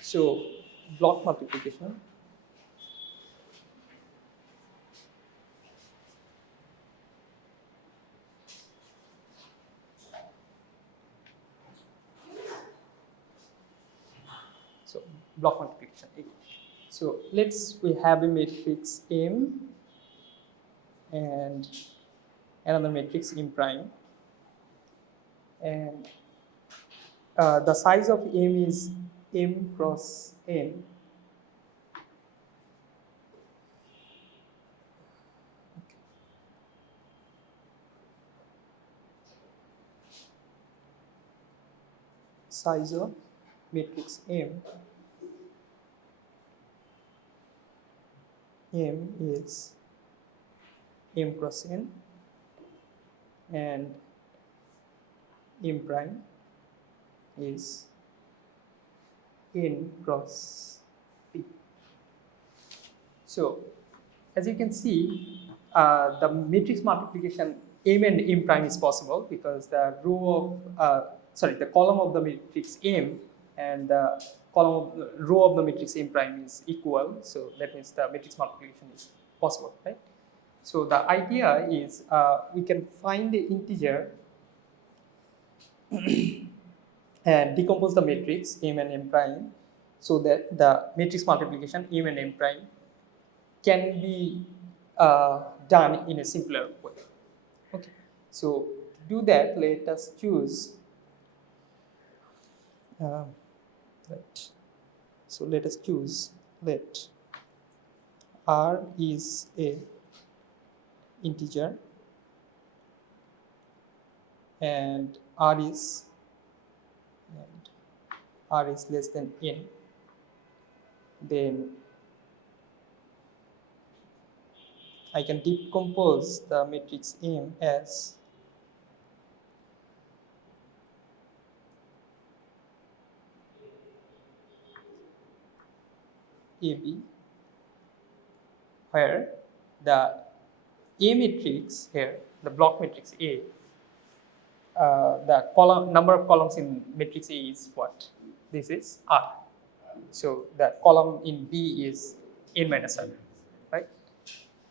So block multiplication. So block multiplication. So we have a matrix M and another matrix M prime, and the size of M is M cross N. Size of matrix M is M cross N, and M prime is N cross P. So as you can see, the matrix multiplication M and M prime is possible because the the column of the matrix M and the row of the matrix M prime is equal. So that means the matrix multiplication is possible, right? So the idea is we can find the integer and decompose the matrix M and M prime so that the matrix multiplication M and M prime can be done in a simpler way. Okay, so to do that, let us choose. Right. So let us choose. Let R is a integer and R is less than n. Then I can decompose the matrix M as AB, where the A matrix here, the block matrix A, the number of columns in matrix A is what? This is R. So the column in B is n minus R, right?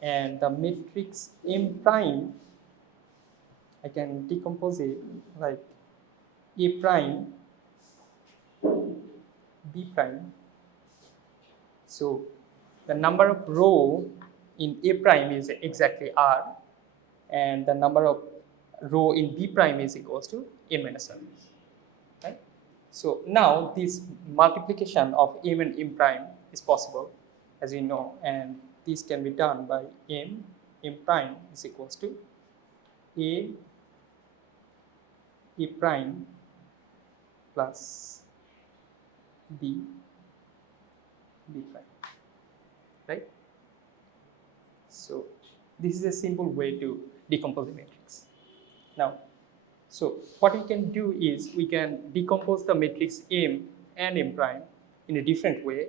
And the matrix M prime, I can decompose it like A prime, B prime. So the number of row in A prime is exactly R, and the number of row in B prime is equals to n minus R, right? So now this multiplication of M and M prime is possible, as we know, and this can be done by M prime is equals to A prime plus B prime, right? So this is a simple way to decompose the matrix. Now, so what we can do is we can decompose the matrix M and M prime in a different way,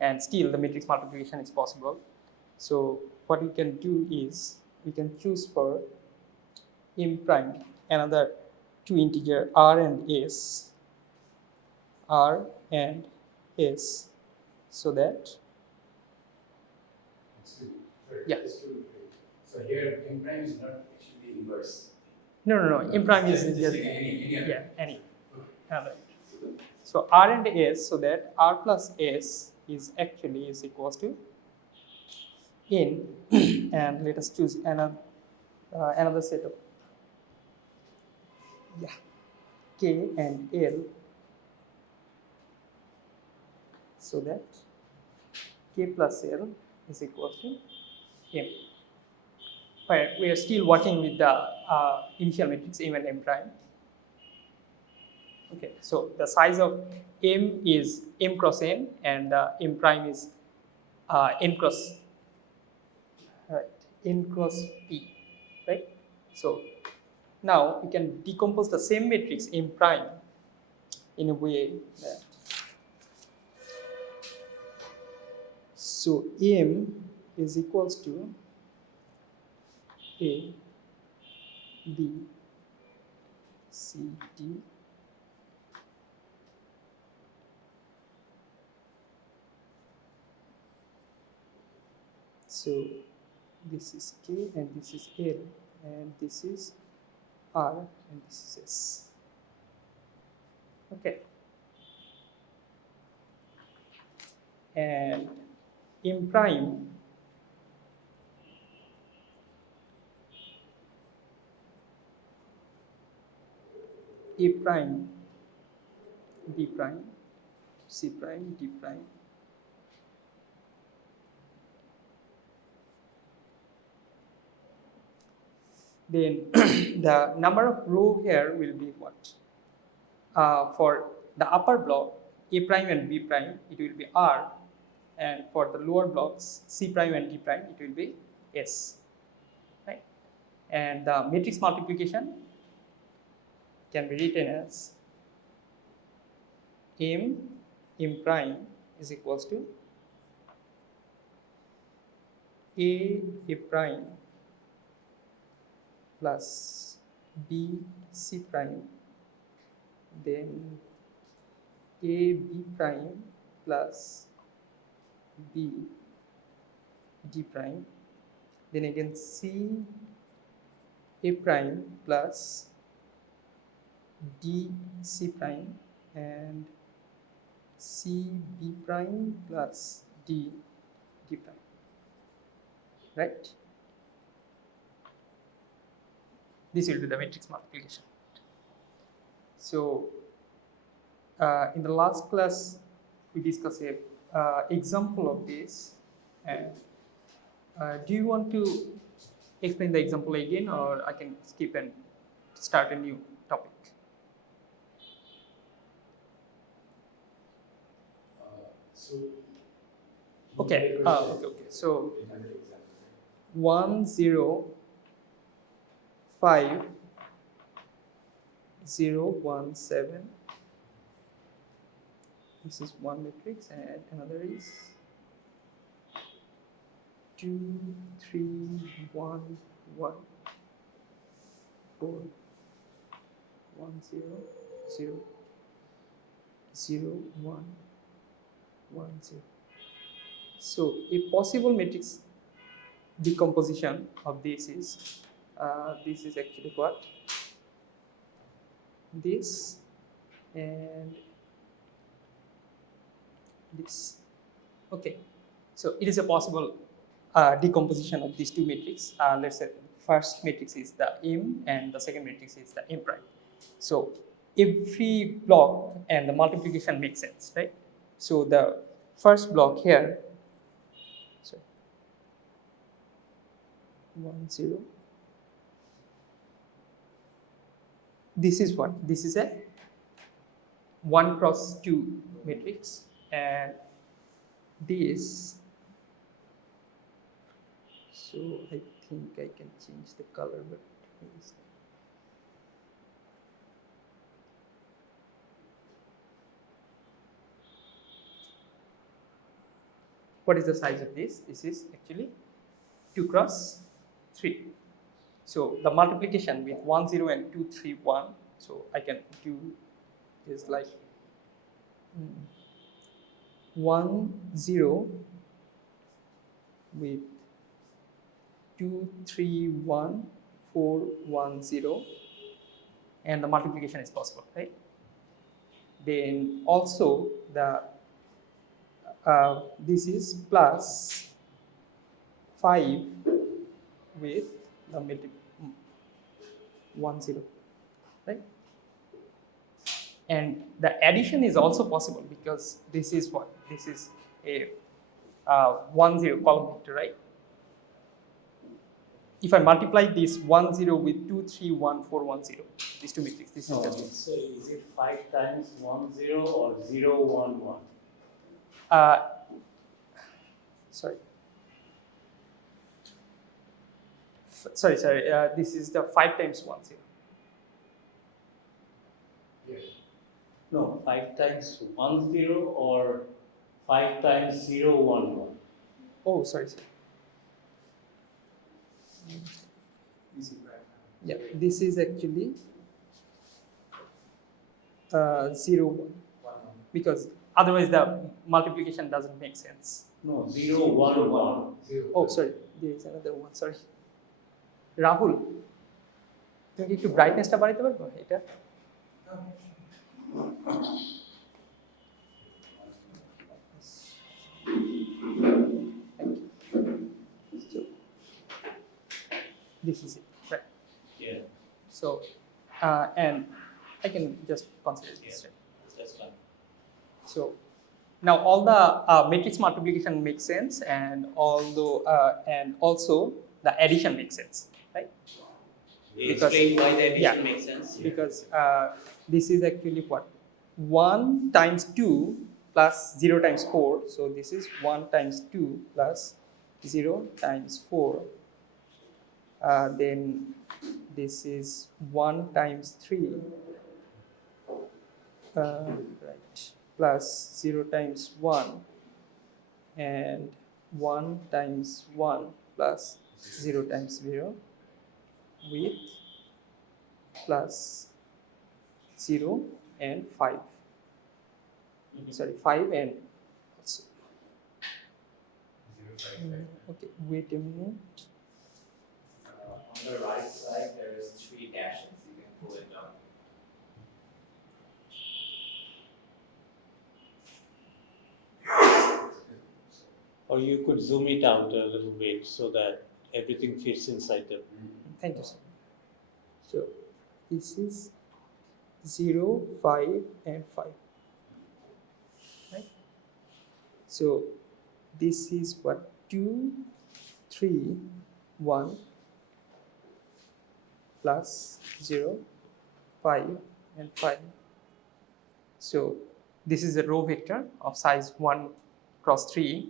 and still the matrix multiplication is possible. So what we can do is we can choose for M prime another two integer R and S, so that yeah. So here M prime is not actually inverse. No. M prime is just any. So R and S, so that R plus S is actually is equals to N, and let us choose another set of K and L, so that K plus L is equal to M. Where we are still working with the initial matrix M and M prime. Okay, so the size of M is M cross N, and M prime is N cross P, right? So now we can decompose the same matrix M prime in a way that so M is equals to A, B, C, D, So this is K and this is L and this is R and this is S. Okay. And M prime A prime B prime C prime D prime then the number of row here will be what? For the upper block A prime and B prime it will be R, and for the lower blocks C prime and D prime it will be S, right? And the matrix multiplication can be written as M prime is equals to A prime plus B C prime, then A B prime plus B D prime, then again C A prime plus D C prime and C B prime plus D prime, right? This will be the matrix multiplication. So in the last class we discussed a example of this, and do you want to explain the example again, or I can skip and start a new topic? So Okay. Okay. So 105,017. This is one matrix, and another is 2, 3, 1, 1, 4, 1, 0, 0, 0, 1, 1, 0. So a possible matrix decomposition of this is actually what? This and this. Okay, so it is a possible decomposition of these two matrices. Let's say first matrix is the M and the second matrix is the M prime. So every block and the multiplication makes sense, right? So the first block here, so 1, 0. This is what? This is a 1 cross 2 matrix, and this, so I think I can change the color, but what is the size of this? This is actually 2 cross 3. So the multiplication with 1, 0 and 2, 3, 1, so I can do is like 1, 0 with 2, 3, 1, 4, 1, 0, and the multiplication is possible, right? Then also the this is plus 5 with the 1, 0, right? And the addition is also possible because this is what? This is a 1, 0 column vector, right? If I multiply this 1, 0 with 2, 3, 1, 4, 1, 0, these two matrices, this is just. So is it 5 times 1, 0 or 0, 1, 1? Sorry. Sorry. This is the 5 times 1, 0. yeah. No, 5 times 1, 0 or 5 times 0, 1, 1. Oh, sorry. Easy, right? Yeah, this is actually 0, 1, because otherwise the multiplication doesn't make sense. No, 0, 1, 1. Oh, sorry, there is another one. Sorry, Rahul, তুমি কি একটু ব্রাইটনেসটা বাড়াতে পারবো এটা? So, this is it, right? Yeah, So, and I can just consider this. Yeah. Right? that's fine. So now all the matrix multiplication makes sense, and and also the addition makes sense, right? Explain why the addition yeah. makes sense. Because this is actually what 1 times 2 plus 0 times 4. So this is 1 times 2 plus 0 times 4. Then this is 1 times 3. Right, plus 0 times 1, and 1 times 1 plus 0 times 0, with plus 0 and 5. Sorry, 5 and also. Okay, wait a minute. On the right side, there is 3 dashes. You can pull it down. Or you could zoom it out a little bit so that everything fits inside the. Thank you, sir. So this is 0, 5 and 5, right? So this is what 2, 3, 1 plus 0, 5 and 5. So this is a row vector of size 1 cross 3,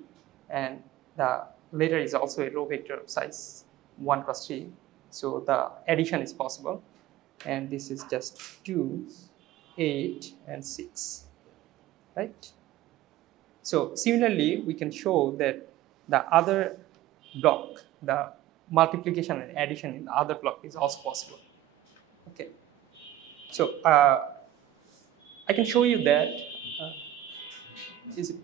and the later is also a row vector of size 1 cross 3. So the addition is possible, and this is just 2, 8 and 6, right? So similarly, we can show that the other block, the multiplication and addition in the other block is also possible. Okay, so I can show you that. Is it?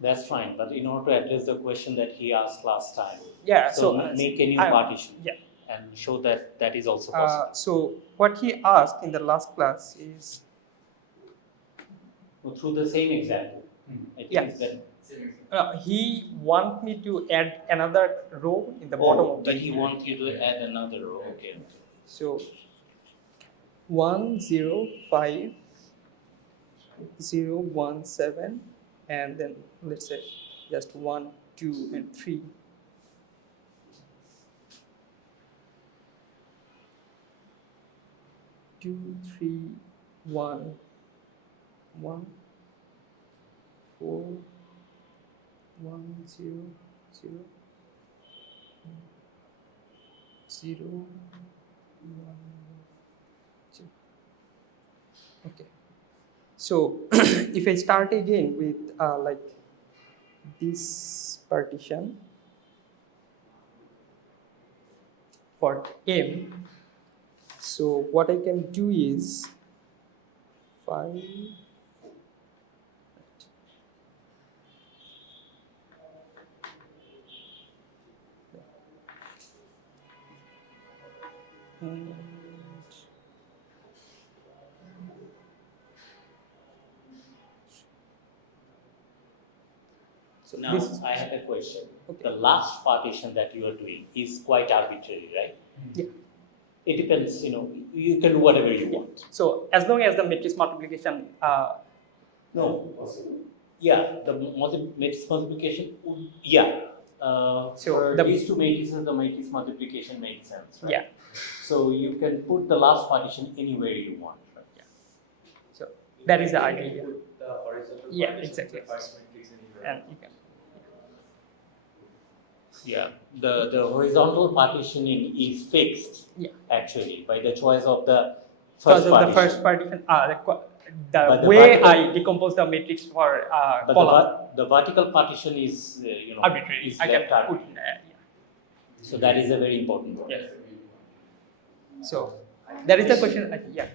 That's fine, but in order to address the question that he asked last time, Yeah. so make a new partition. Yeah. And show that that is also possible. So what he asked in the last class is Through the same example. I think Yeah. it's better. he want me to add another row in the bottom of the Did he want you to add another row? Okay. So 1, 0, 5, 0, 1, 7, and then let's say just 1, 2 and 3. Two, 3, 1, 1, 4, 1, 0, 0, 0, 1, 0. Okay. So if I start again with like this partition for M, so what I can do is 5. And so Now this is, I have a question. Okay. The last partition that you are doing is quite arbitrary, right? Yeah. It depends, you can do whatever you want. So as long as the matrix multiplication, No. Yeah, the matrix multiplication, yeah. So For the- these two matrices, the matrix multiplication makes sense, right? yeah. So you can put the last partition anywhere you want, right? So that is the idea. Put the horizontal Yeah, partition, exactly. the first matrix anywhere. And you can. Yeah, the horizontal partitioning is fixed, Yeah. actually, by the choice of the Because first of partition. the first partition, the But the way vertical- I decompose the matrix for But column the vertical partition is, arbitrary. is I can left put arbitrary. So that is a very important one. Yeah. So that is the question. Yeah.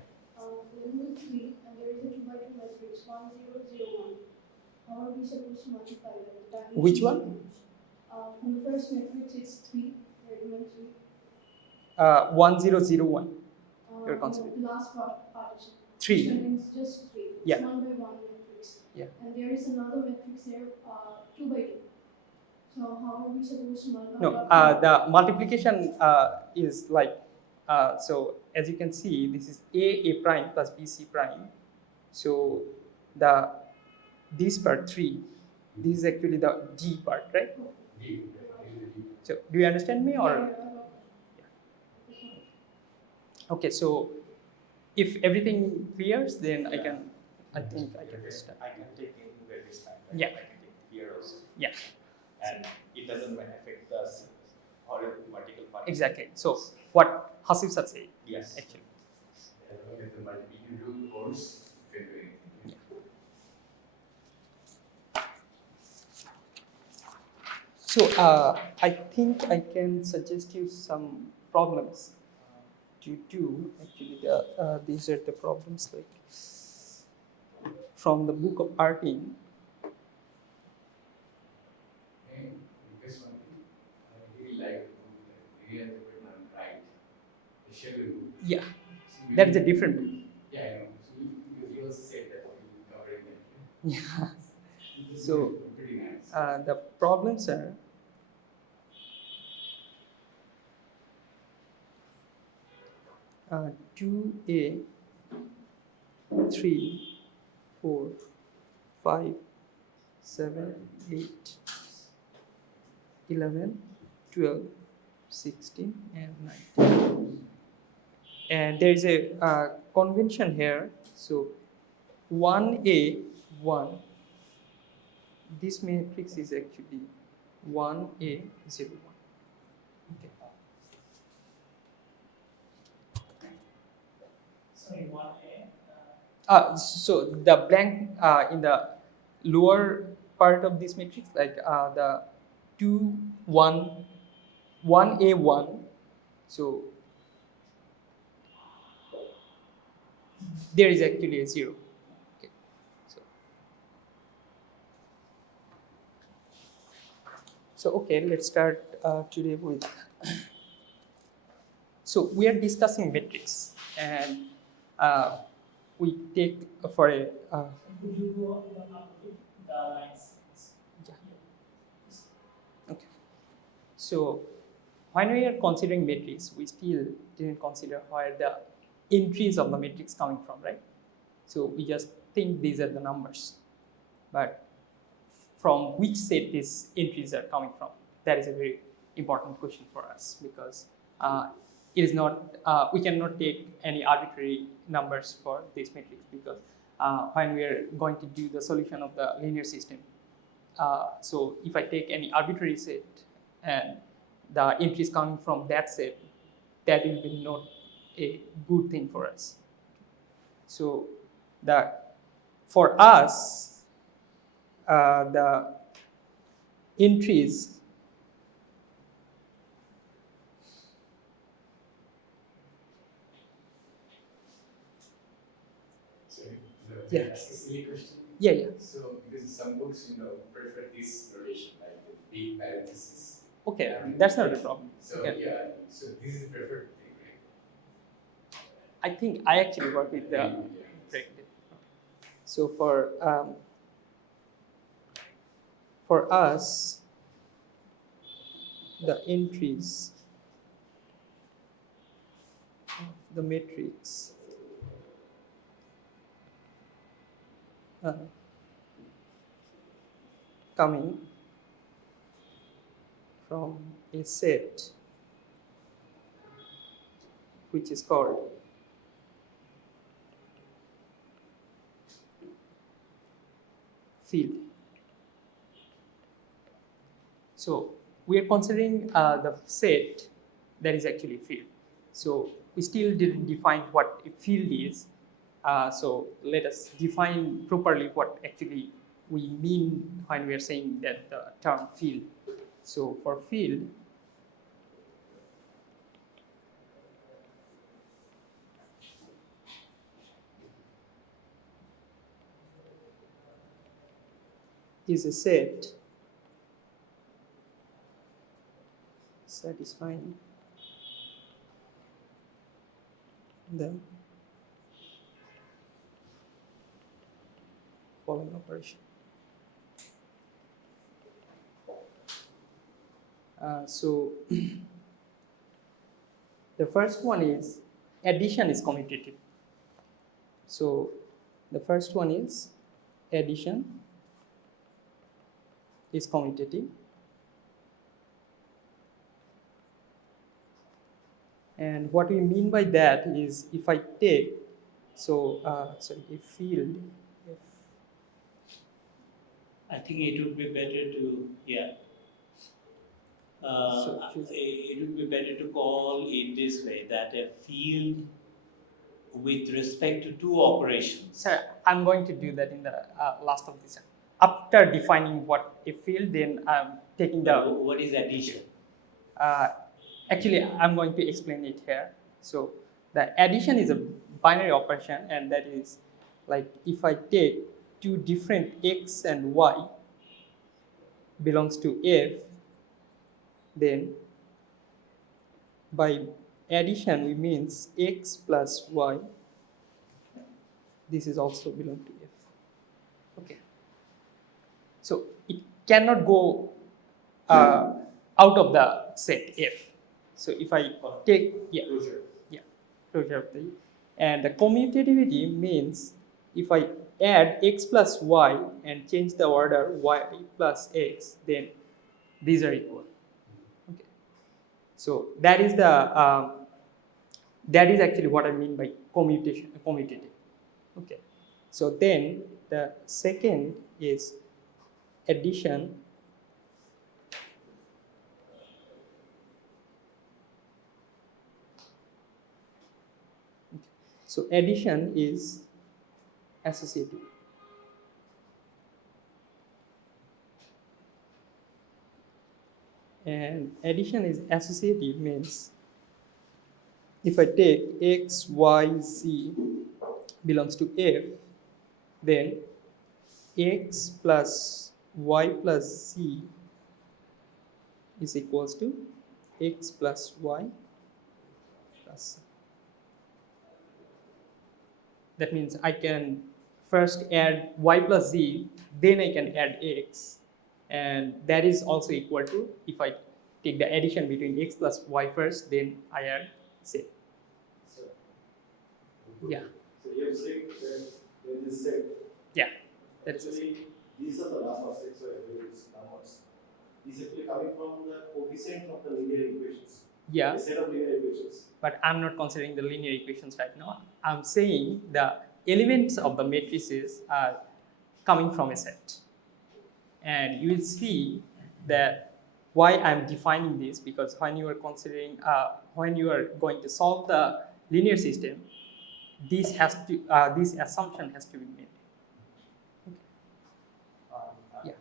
When we 3 and there is a 2 by 2 matrix, 1001. How are we supposed to multiply that? Which one? From the first matrix, it's 3, element 3. 1001. You're No, considering the last partition. 3. Which contains just 3. It's Yeah. 1 by 1 matrix. Yeah. And there is another matrix there, 2 by 2. So how are we supposed to multiply? No, the multiplication is like, so as you can see, this is A prime plus B C prime. So this part 3, this is actually the D part, right? So do you understand me or? Okay, so if everything clears, then I think I can start. I can take anywhere this time. Right? Yeah. I can take here also. Yeah. And it doesn't affect the vertical part. Exactly. So what Hasib sir said. Yes. Actually. The multiplication rule holds. So I think I can suggest you some problems to do. Actually, these are the problems like from the book of Artin. And because one thing, I really like the area that I'm right. The schedule. Yeah, So that's a different book. Yeah, I know. So you also said that we covering that. Yeah. This is So pretty nice. the problems are. 2a, 3, 4, 5, 7, 8, 11, 12, 16, and 19. And there is a convention here. So 1a, 1. This matrix is actually 1a, 0, 1. Okay. Sorry, 1A. So the blank in the lower part of this matrix, like the 2, 1, 1a, 1. So there is actually a 0. Okay. So okay, let's start today with. So we are discussing matrix, and we take for a. Could you go up with the lines? Yeah. Okay. So when we are considering matrix, we still didn't consider where the entries of the matrix coming from, right? So we just think these are the numbers, but from which set these entries are coming from? That is a very important question for us, because it is not, we cannot take any arbitrary numbers for this matrix, because when we are going to do the solution of the linear system, so if I take any arbitrary set and the entries coming from that set, that will be not a good thing for us. So for us, the entries Sorry, Yeah. That's a silly question. yeah. So because some books, prefer this notation, like the big parentheses. Okay, that's not a problem. So Okay. yeah, so this is the preferred thing, right? I think I actually work with the Yeah. predicate. So for us, the entries of the matrix coming from a set which is called field. So we are considering the set that is actually field. So we still didn't define what a field is. So let us define properly what actually we mean when we are saying that the term field. So for field, is a set satisfying the following operation. So the first one is addition is commutative. So the first one is addition is commutative, and what we mean by that is if I take a field, if I think it would be better to, it would be better to call it this way, that a field with respect to two operations. so I'm going to do that in the last of this. After defining what a field, then I'm taking the. What is addition? Actually, I'm going to explain it here. So the addition is a binary operation, and that is like if I take two different x and y belongs to f, then by addition we means x plus y, this is also belong to f. Okay. So it cannot go out of the set f. So if I take closure of the, and the commutativity means if I add x plus y and change the order y plus x, then these are equal. Okay. So that is the that is actually what I mean by commutative. Okay. So then the second is addition So addition is associative. And addition is associative means if I take x, y, z belongs to f, then x plus y plus z is equals to x plus y plus z. That means I can first add y plus z, then I can add x, and that is also equal to if I take the addition between x plus y first, then I add z. Yeah. So you have said that there is set. Yeah. That is Actually, these are the last of sets, so these numbers. These are actually coming from the coefficient of the linear equations. Yeah. A set of linear equations. But I'm not considering the linear equations right now. I'm saying the elements of the matrices are coming from a set. And you will see that why I'm defining this, because when you are considering, when you are going to solve the linear system, this assumption has to be made. Yeah.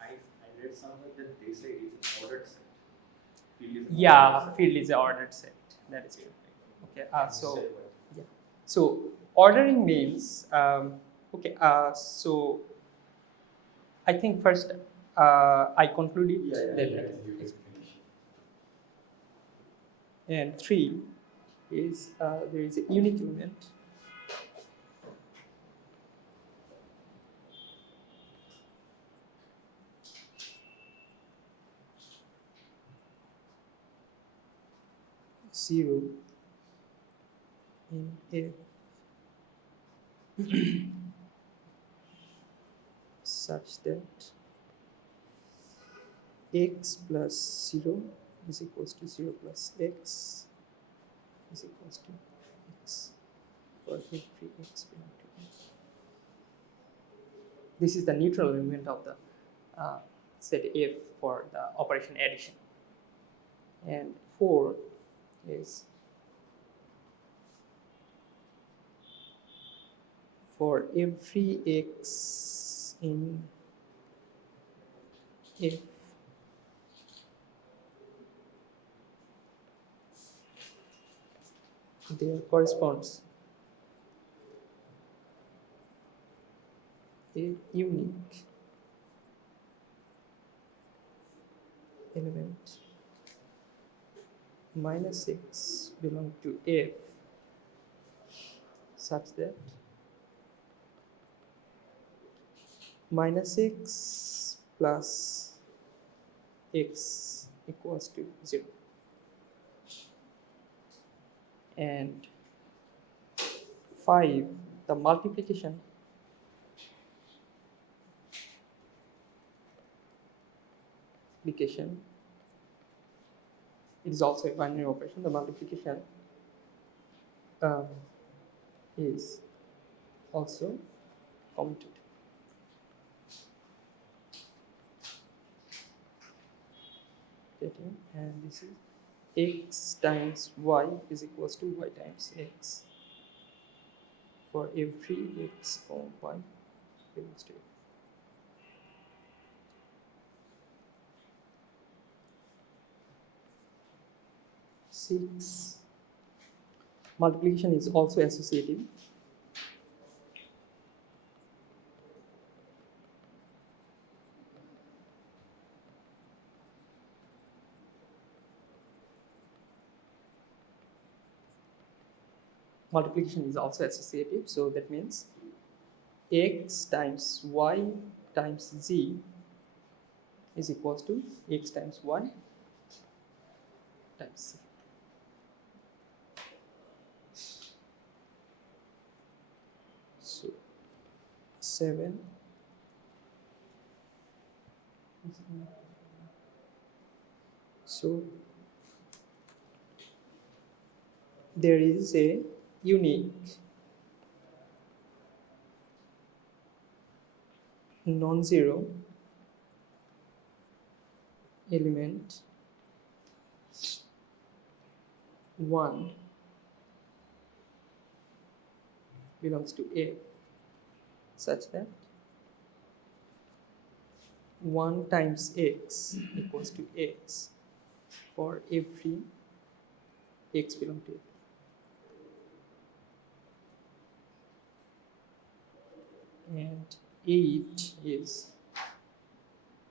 I read somewhere that they say it's an ordered set. Field is an ordered set. That is true. Okay. So ordering means so I think first I concluded that. And 3 is there is a unique element. Zero in F such that x plus 0 is equals to 0 plus x is equals to x for every x belong to F. This is the neutral element of the set F for the operation addition. And 4 is for every x in F there corresponds a unique element minus x belong to F such that minus x plus x equals to 0, and 5, the multiplication it is also a binary operation. The multiplication is also commutative. Getting, and this is x times y is equals to y times x for every x or y belongs to 6. Multiplication is also associative. Multiplication is also associative, so that means x times y times z is equals to x times y times z. So 7 so there is a unique non-zero element 1 belongs to A such that 1 times x equals to x for every x belong to A. And 8 is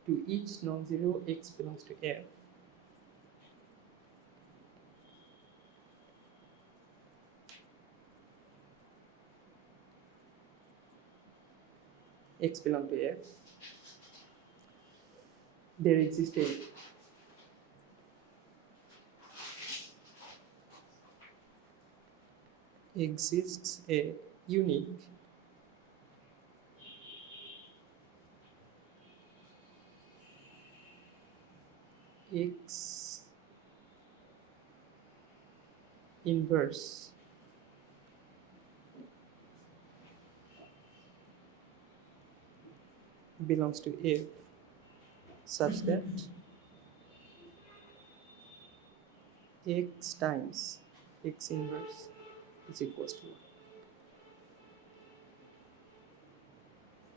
to each non-zero x belongs to F, x belong to F, there exists a unique x inverse belongs to F such that x times x inverse is equals to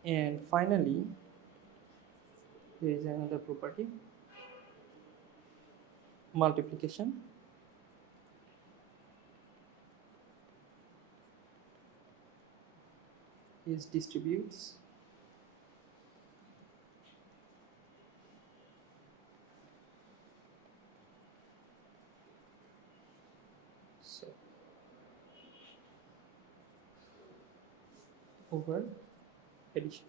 1. And finally, there is another property, multiplication is distributes so over addition.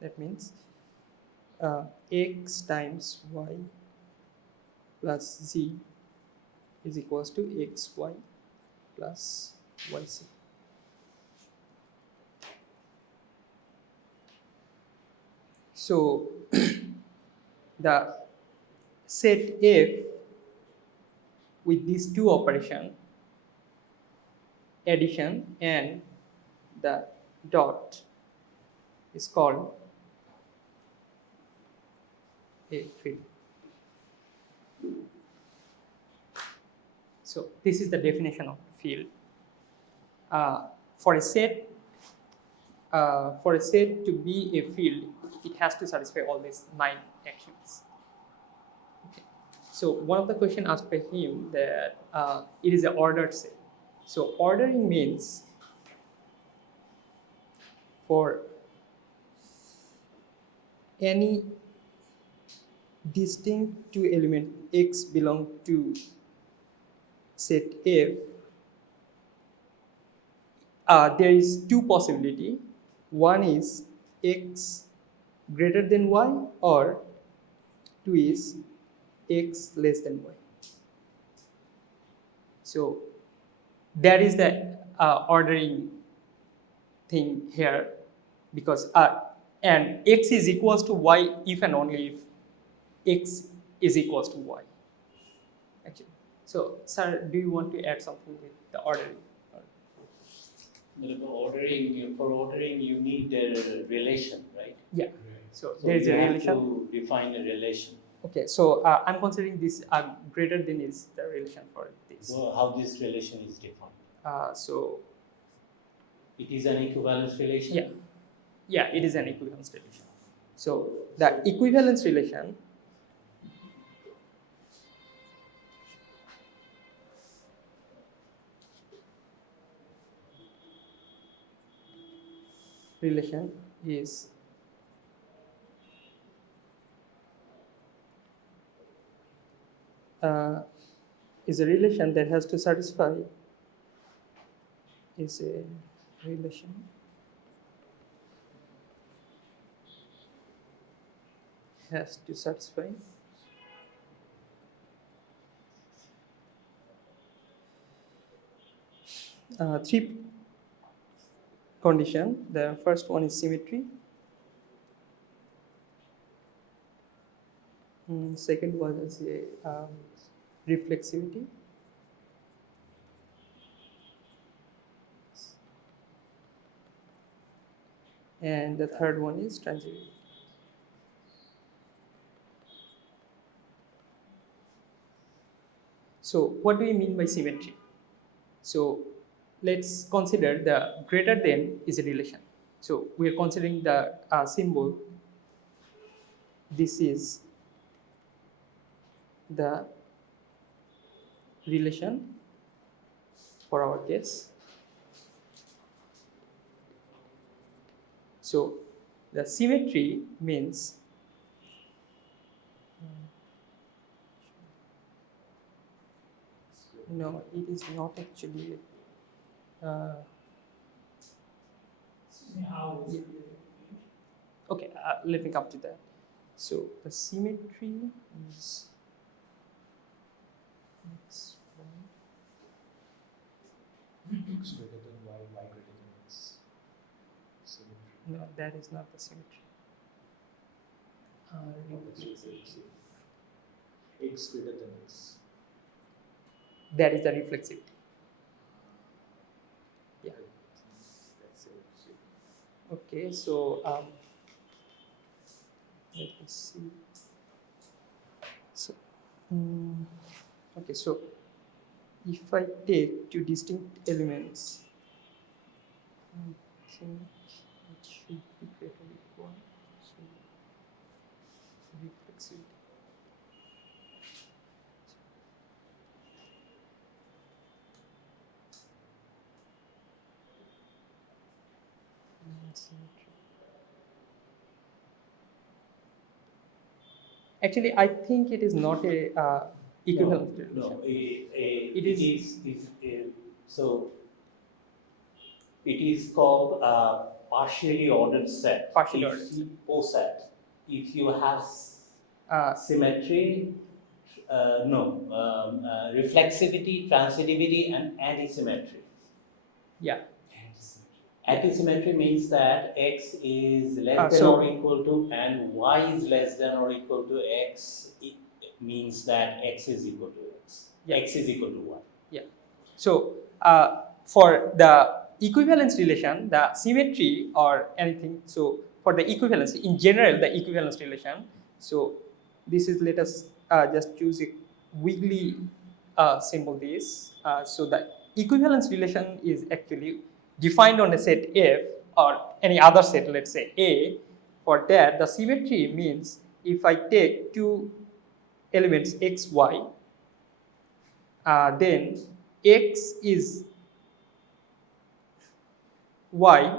That means x times y plus z is equals to xy plus yc. So the set F with these two operations, addition and the dot, is called a field. So this is the definition of field. For a set to be a field, it has to satisfy all these 9 actions. Okay. So one of the questions asked by him that it is an ordered set. So ordering means for any distinct two element x belong to set F, there is two possibility. One is x greater than y, or two is x less than y. So that is the ordering thing here, because and x is equals to y if and only if x is equals to y. Actually, so sir, do you want to add something with the ordering? But for ordering, you need a relation, right? Yeah. So So there is you a have relation. to define a relation. Okay. So I'm considering this greater than is the relation for this. Well, how this relation is defined? So It is an equivalence relation. yeah, yeah, it is an equivalence relation. So the equivalence relation is a relation that has to satisfy is a relation has to satisfy three conditions. The first one is symmetry. Second one is a reflexivity. And the third one is transitivity. So what do we mean by symmetry? So let's consider the greater than is a relation. So we are considering the symbol. This is the relation for our case. So the symmetry means no, it is not actually. Yeah. Okay, let me come to that. So the symmetry is X greater than y, y greater than x. Symmetry. no, that is not the symmetry. X greater than x. That is the reflexivity. Yeah. That's it. Okay, so let me see. So, okay, so if I take two distinct elements, I think it should be greater than equal. So, reflexivity. Symmetry. Actually, I think it is not a equivalent relation. No, It it is so it is called a partially ordered set. Partially If ordered set. O set. If you have symmetry, reflexivity, transitivity, and antisymmetry. Yeah. Antisymmetry means that x is less than so- or equal to and y is less than or equal to x. It means that x is equal to x. Yeah. X is equal to y. Yeah. So for the equivalence relation, the symmetry or anything. So for the equivalence, in general, the equivalence relation. So this is, let us just choose a wiggly symbol. This. So the equivalence relation is actually defined on a set F or any other set. Let's say A. For that, the symmetry means if I take two elements x, y. Then x is y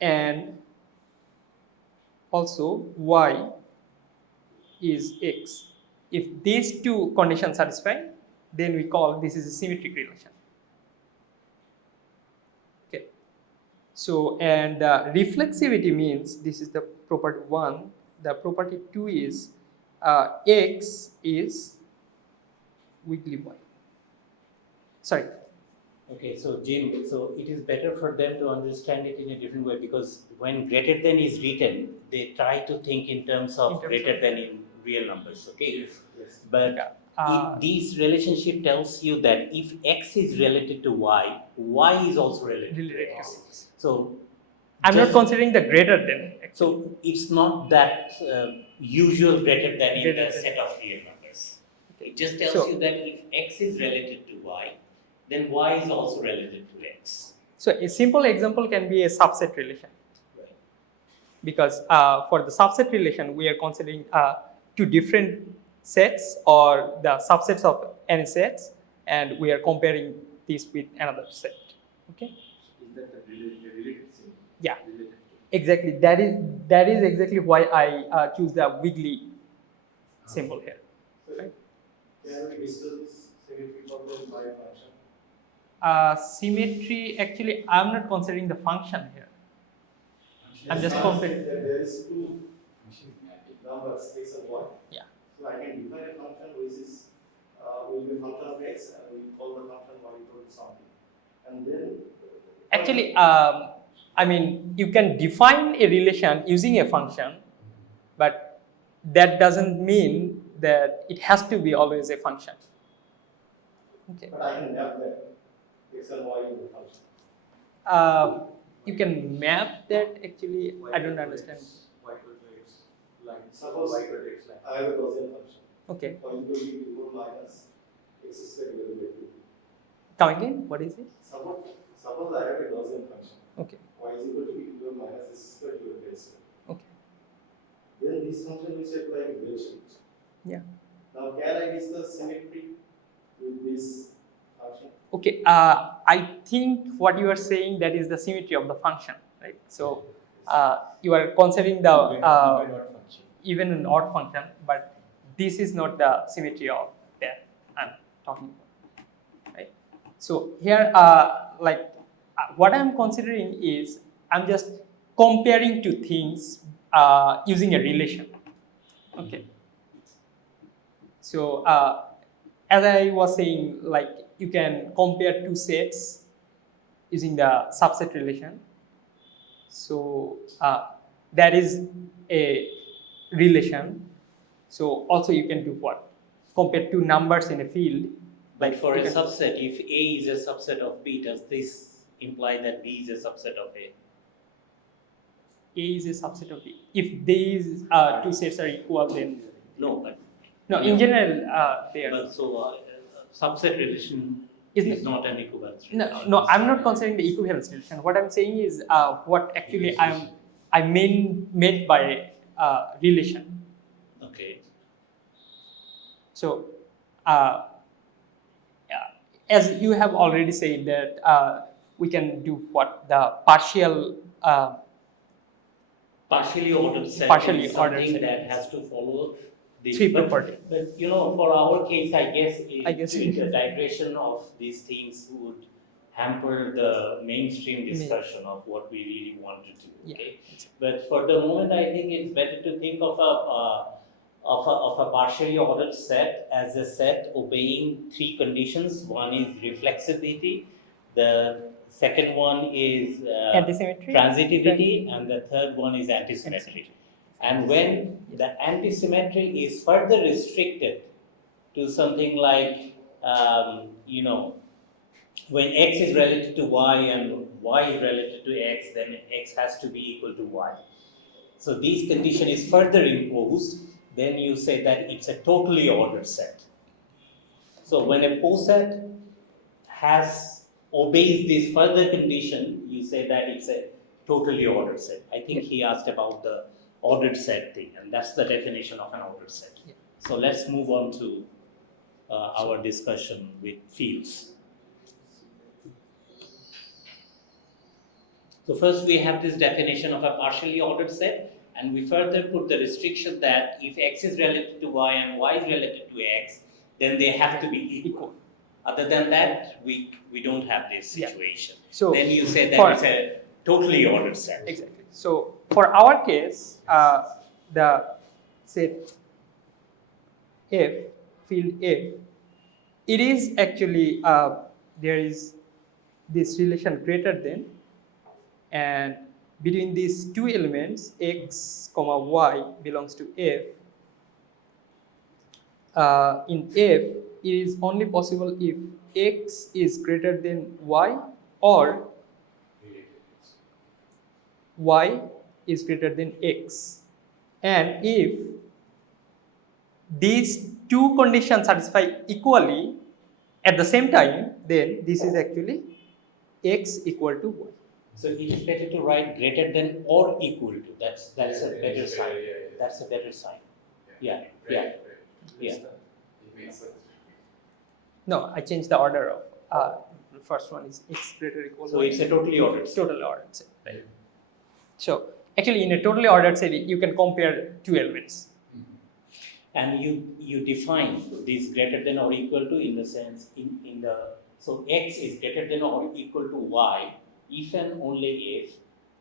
and also y is x. If these two conditions satisfy, then we call this is a symmetric relation. Okay. So, and reflexivity means this is the property 1. The property 2 is x is weakly y. Sorry. Okay, so Jim, so it is better for them to understand it in a different way, because when greater than is written, they try to think in terms of greater than in real numbers, okay? Yes. But this relationship tells you that if x is related to y, y is also related to x. So I'm not just- considering the greater than. Actually. So it's not that usual greater than in Greater the than. set of real numbers. Okay. It just tells So- you that if x is related to y, then y is also related to x. So a simple example can be a subset relation, Right. because for the subset relation we are considering two different sets or the subsets of any sets, and we are comparing this with another set. Okay. Is that the related symbol? Yeah. Related to. Exactly. That is exactly why I choose the wiggly symbol here. So, Right. can we discuss this symmetry problem by function? Symmetry, actually, I'm not considering the function here. I'm just comparing. That there is two numbers x and y. Yeah. So I can define a function which is will be a function of x, and we call the function y equal to something, and then Actually, I mean, you can define a relation using a function, but that doesn't mean that it has to be always a function. Okay. but I can map that x and y into a function. You can map that. Actually, I don't understand. Y equal to x line. Suppose Y equal to x line. I have a Gaussian function. Okay. Y equal to e to the minus x squared divided by 2. Come again. What is it? Suppose I have a Gaussian function. Okay. Y is equal to e to the minus x squared divided by 2. Okay. Then this function will shape like a bell shape. Yeah. Now can I discuss symmetry with this function? Okay. I think what you are saying, that is the symmetry of the function, right? So you are considering the Even odd function. even an odd function, but this is not the symmetry of that I'm talking about, right? So here, what I'm considering is I'm just comparing two things using a relation. Okay. So as I was saying, like you can compare two sets using the subset relation. So that is a relation. So also you can do what? Compare two numbers in a field. But for you a can- subset, if A is a subset of B, does this imply that B is a subset of A? A is a subset of B. If these two sets are equal, then No, but no. In general, they are. but so subset relation Isn't is it- not an equivalence No, relation. no, I'm not considering the equivalence relation. What I'm saying is what actually I meant by relation. Okay. So, yeah, as you have already said that we can do what the partial. Partially ordered set Partially is ordered something set. that has to follow this. Three but, property. But you know, for our case, I guess, guess- the digression of these things would hamper the mainstream discussion of what we really want to do. Yeah. Okay? But for the moment, I think it's better to think of a partially ordered set as a set obeying three conditions. One is reflexivity. The second one is Antisymmetry. transitivity, and the third one is antisymmetry. And when the antisymmetry is further restricted to something like, when x is related to y and y is related to x, then x has to be equal to y. So this condition is further imposed, then you say that it's a totally ordered set. So when a poset obeys this further condition, you say that it's a totally ordered set. I think he asked about the ordered set thing, and that's the definition of an ordered set. Yeah. So let's move on to our discussion with fields. So first we have this definition of a partially ordered set, and we further put the restriction that if x is related to y and y is related to x, then they have to be equal. Other than that, we don't have this situation. So then you say that for- it's a totally ordered set. Exactly. So for our case, the set F, field F, it is actually there is this relation greater than, and between these two elements x comma y belongs to F. In F, it is only possible if x is greater than y or y is greater than x, and if these two conditions satisfy equally at the same time, then this is actually x equal to y. So it is better to write greater than or equal to. That's a better sign. That's a better sign. Yeah. Right. Yeah. It makes sense. No, I changed the order of the first one is x greater or equal to So y. it's a totally ordered set. Totally ordered set, right? So actually, in a totally ordered set, you can compare two elements. And you define this greater than or equal to in the sense in the so x is greater than or equal to y if and only if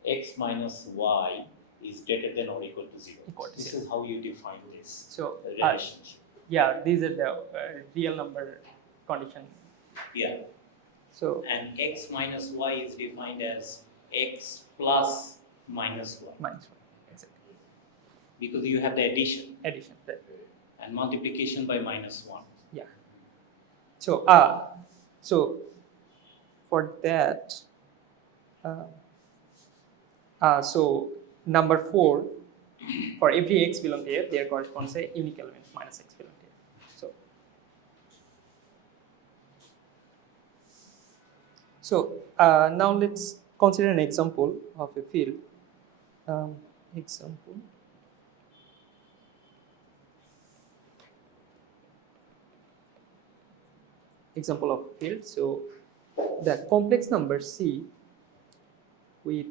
x minus y is greater than or equal to 0. Equal to This 0. is how you define this So relationship. yeah, these are the real number condition. Yeah. So And x minus y is defined as x plus minus y minus 1, exactly. because you have the addition Addition, right? and multiplication by minus 1. Yeah. So so for that, so number 4, for every x belong to F, there corresponds a unique element minus x belong to F. So now let's consider an example of a field. Example of a field. So the complex number C with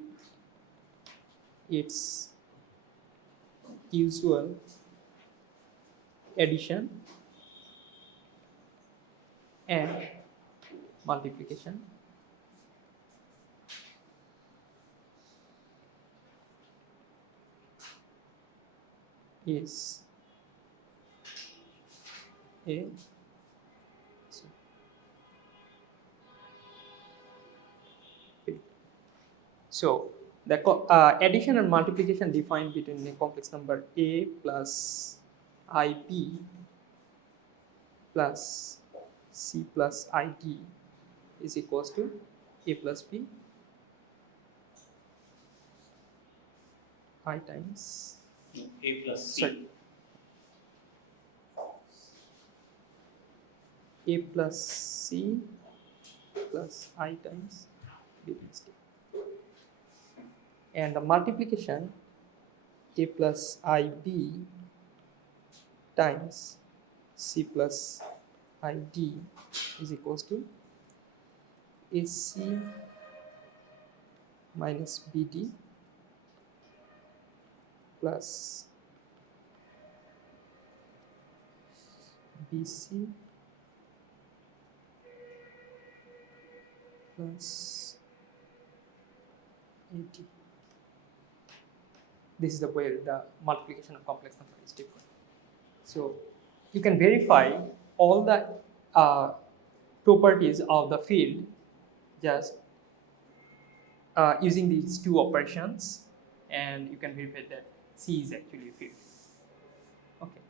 its usual addition and multiplication is a field. So the addition and multiplication defined between a complex number a plus ib plus c plus id is equals to a plus b I times A plus c. sorry, a plus c plus I times b plus d, and the multiplication a plus ib times c plus id is equals to ac minus bd plus bc plus AD. This is the way the multiplication of complex number is different. So you can verify all the properties of the field just using these two operations, and you can verify that C is actually a field. Okay.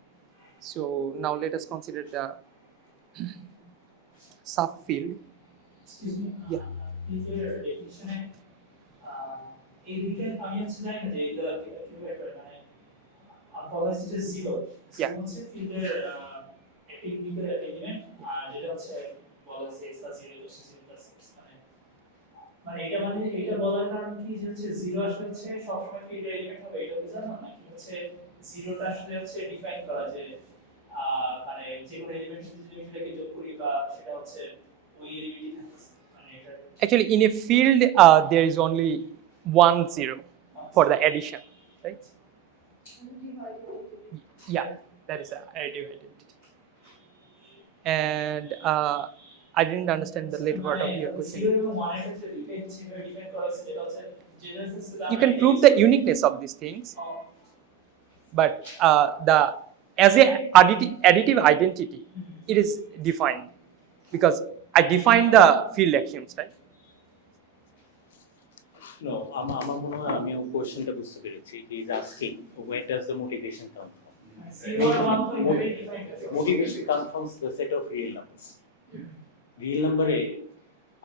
So now let us consider the subfield. Excuse me. Yeah. In your definition, এই দিকে আমি হচ্ছে জানি না যে এটা কিভাবে করে মানে policy is 0 Yeah. হচ্ছে ফিল্ডের একটি দিকের এলিমেন্ট আর যেটা হচ্ছে policy is 0 plus 0 plus 6 মানে এটা বলার কারণ কি যে হচ্ছে 0 আসলে হচ্ছে সব সময় ফিল্ডের এলিমেন্ট হবে এটা কি জানো নাকি হচ্ছে 0টা আসলে হচ্ছে ডিফাইন করা যে মানে যে কোনো এলিমেন্ট যদি এটাকে যোগ করি বা সেটা হচ্ছে ওই এলিমেন্টই থাকছে মানে এটা Actually, in a field, there is only 1 0 for the addition, right? Yeah, that is a additive identity. And I didn't understand the later part of your question. You can prove the uniqueness of these things, but as a additive identity, it is defined because I defined the field axioms, right? No, আমার মনে হয় আমিও কোশ্চেনটা বুঝতে পেরেছি। He is asking where does the motivation come from? Motivation comes from the set of real numbers. Real number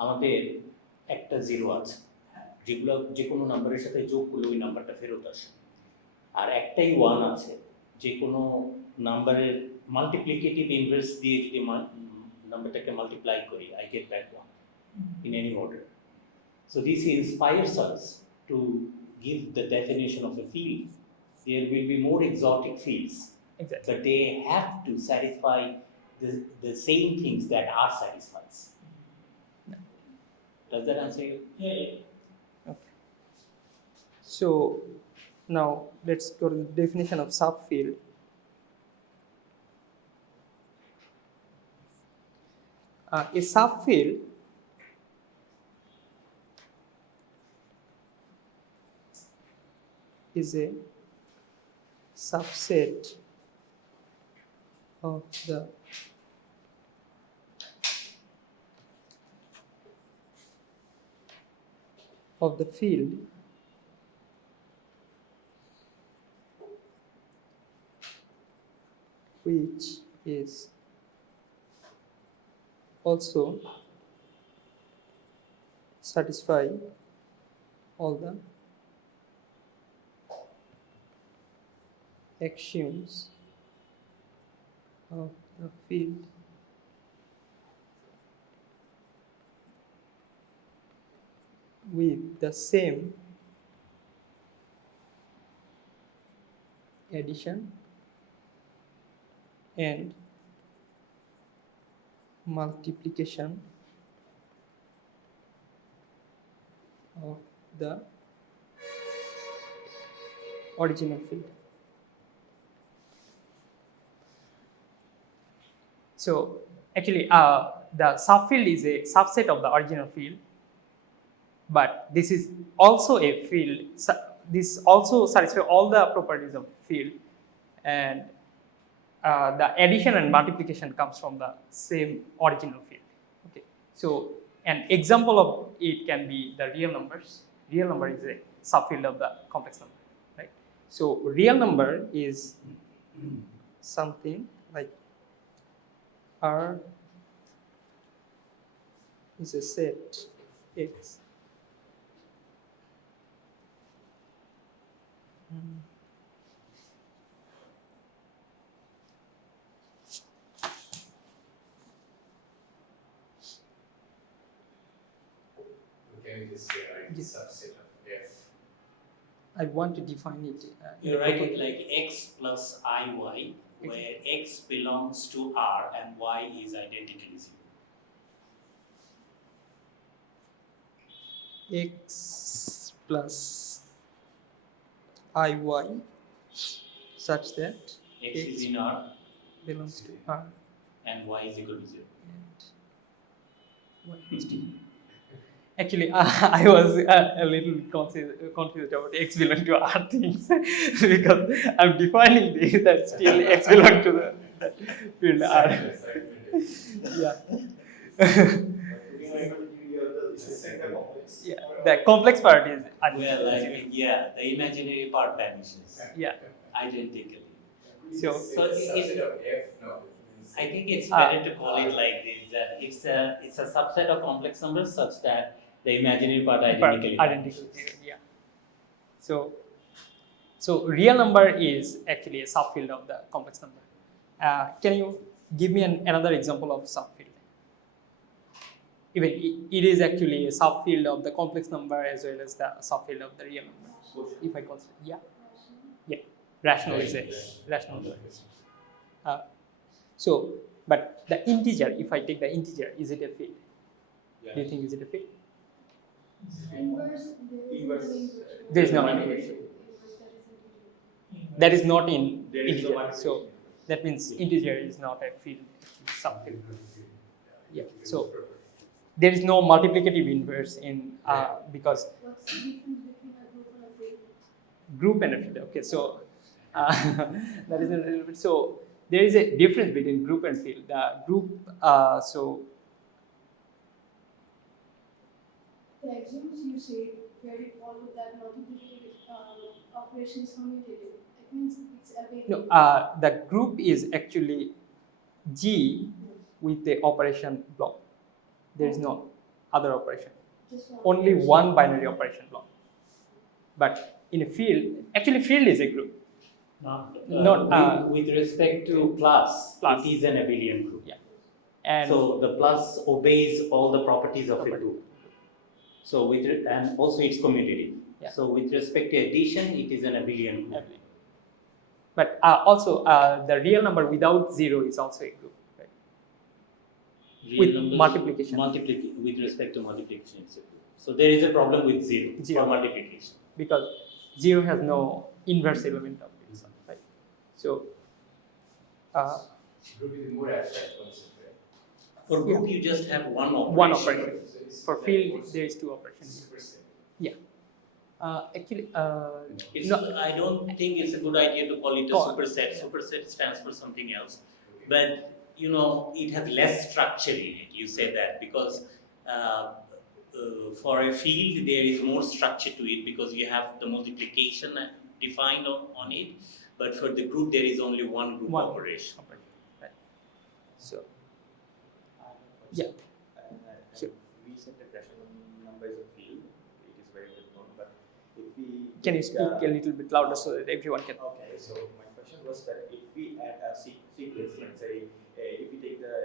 আমাদের একটা zero আছে, যেগুলো যে কোনো নাম্বারের সাথে যোগ করলে ওই নাম্বারটা ফেরত আসে, আর একটাই ওয়ান আছে, যে কোনো নাম্বারের মাল্টিপ্লিকেটিভ ইনভার্স দিয়ে যদি নাম্বারটাকে মাল্টিপ্লাই করি, I get back one in any order. So this inspires us to give the definition of a field. There will be more exotic fields, Exactly. but they have to satisfy the same things that R satisfies. Does that answer you? Yeah. Okay. So now let's go to the definition of subfield. A subfield is a subset of the field which is also satisfy all the axioms of the field with the same addition and multiplication of the original field. So actually the subfield is a subset of the original field, but this is also a field, this also satisfies all the properties of field, and the addition and multiplication comes from the same original field. Okay, so an example of it can be the real numbers. Real number is a subfield of the complex number, right? So real number is something like R is a set X Can you just say like Yes. subset of F? I want to define it. You write it like x plus iy, where x belongs to R and y is identically 0. X plus iy such that X is in R belongs to R and y is equal to 0. and y equals to. Actually, I was a little confused about x belong to R things because I'm defining this that still x belong to the field R. Yeah. Yeah, the complex part is Well, I think, yeah, the imaginary part vanishes yeah. identically. So Subset of F? No. I think it's better to call it like this, that it's a subset of complex numbers such that the imaginary part identically identical, yeah. So real number is actually a subfield of the complex number. Can you give me another example of subfield? Even it is actually a subfield of the complex number as well as the subfield of the real number. If I consider, yeah, rational is a rational number. So, but the integer, if I take the integer, is it a field? Yeah. Do you think is it a field? Inverse, There is no inverse. That is not in There is no integer. So that means integer is not a field, it's subfield. Yeah. So there is no multiplicative inverse in because What's the difference between a group and a field? group and a field. Okay, so that is a little bit. So there is a difference between group and field. The group, so The axioms you say where it follows that multiplicative operation is commutative. It means it's available. no, the group is actually G with the operation block. There is no other operation. Just Only one binary operation block. But in a field, actually field is a group. With respect to plus, Plus. it is an abelian group. Yeah. And So the plus obeys all the properties of a group. So and also it's commutative. Yeah. So with respect to addition, it is an abelian group. but also the real number without zero is also a group, right? Real With numbers- multiplication. with respect to multiplication, it's a group. So there is a problem with zero, Zero. for multiplication. Because zero has no inverse element of itself, right? So Group is a more abstract concept, right? For group, you just have one operation. one operation. So it's For like field, what's there is two operations. superset? Actually, It's, no, I don't think it's a good idea to call it a Call- superset. yeah. Superset stands for something else. Okay. But you know, it has less structure in it. You say that because for a field there is more structure to it because you have the multiplication defined on it. But for the group there is only one group One. operation. right. So I have a Yeah. question. Sure. We said that rational number is a field. It is very well known. But if we can you speak a little bit louder so that everyone can? Okay, so my question was that if we add a sequence, let's say, if we take the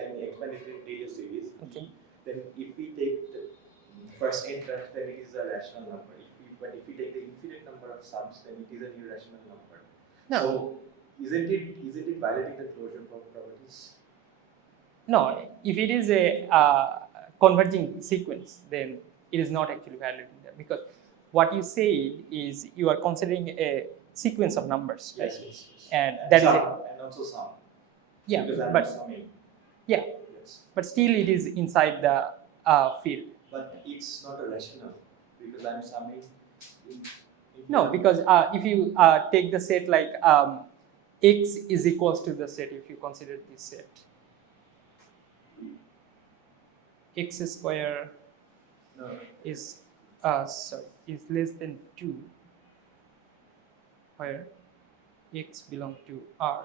and exponential Taylor series, Okay. then if we take the first n terms, then it is a rational number. But if we take the infinite number of sums, then it is an irrational number. No. So isn't it violating the closure properties? No, if it is a converging sequence, then it is not actually violating that because what you say is you are considering a sequence of numbers, right? Yes. And that is sum, and also sum. Yeah, Because I'm but summing. yeah, Yes. but still it is inside the field. But it's not a rational because I'm summing. No, because if you take the set like x is equals to the set, if you consider this set, x square No. is is less than 2, where x belong to R.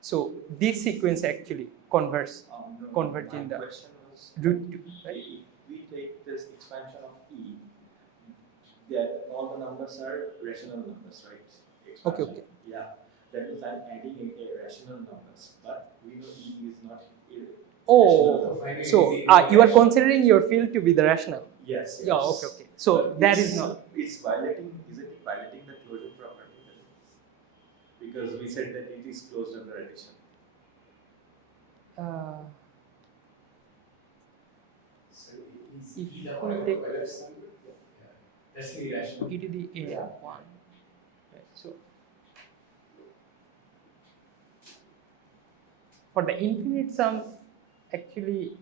So this sequence actually converts No, Convert my in the question was root 2, right? if we take this expansion of E, that all the numbers are rational numbers, right? Expansion. Okay. Yeah, that means I'm adding a rational numbers, but we know E is not Oh, irrational. so you are considering your field to be the rational. Yes. Yeah, okay. So But that it's- is not. It's violating. Isn't it violating the closure property? Because we said that it is closed under addition. So it is If either we or, take- whether it's something- yeah. That's irrational. e to the a1. Right, so for the infinite sum, actually,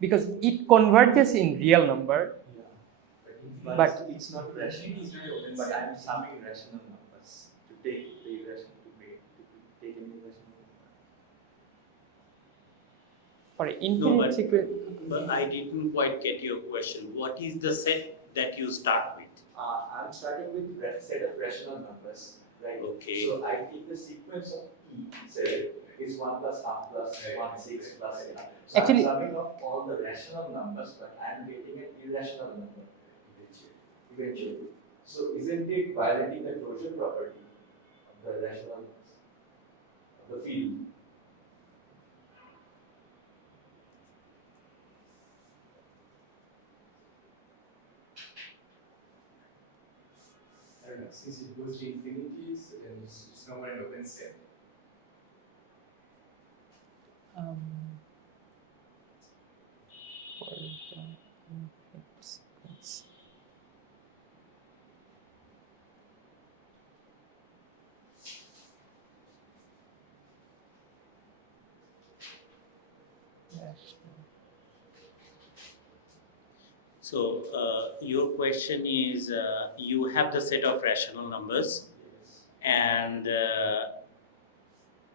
because it converges in real number, But, But- it's not rational. But I'm summing rational numbers to take the irrational to take an irrational number. for an infinite but- sequence, But I didn't quite get your question. What is the set that you start with? I'm starting with set of rational numbers, right? Okay. So I take the sequence of E, say, is 1 plus half plus Right. 1, 6 plus 8. So Actually- I'm summing up all the rational numbers, but I'm getting an irrational number eventually. So isn't it violating the closure property of the rational numbers, of the field? I don't know, since it goes to infinity, so then it's no more an open set. for the infinite sequence. So your question is, you have the set of rational numbers, and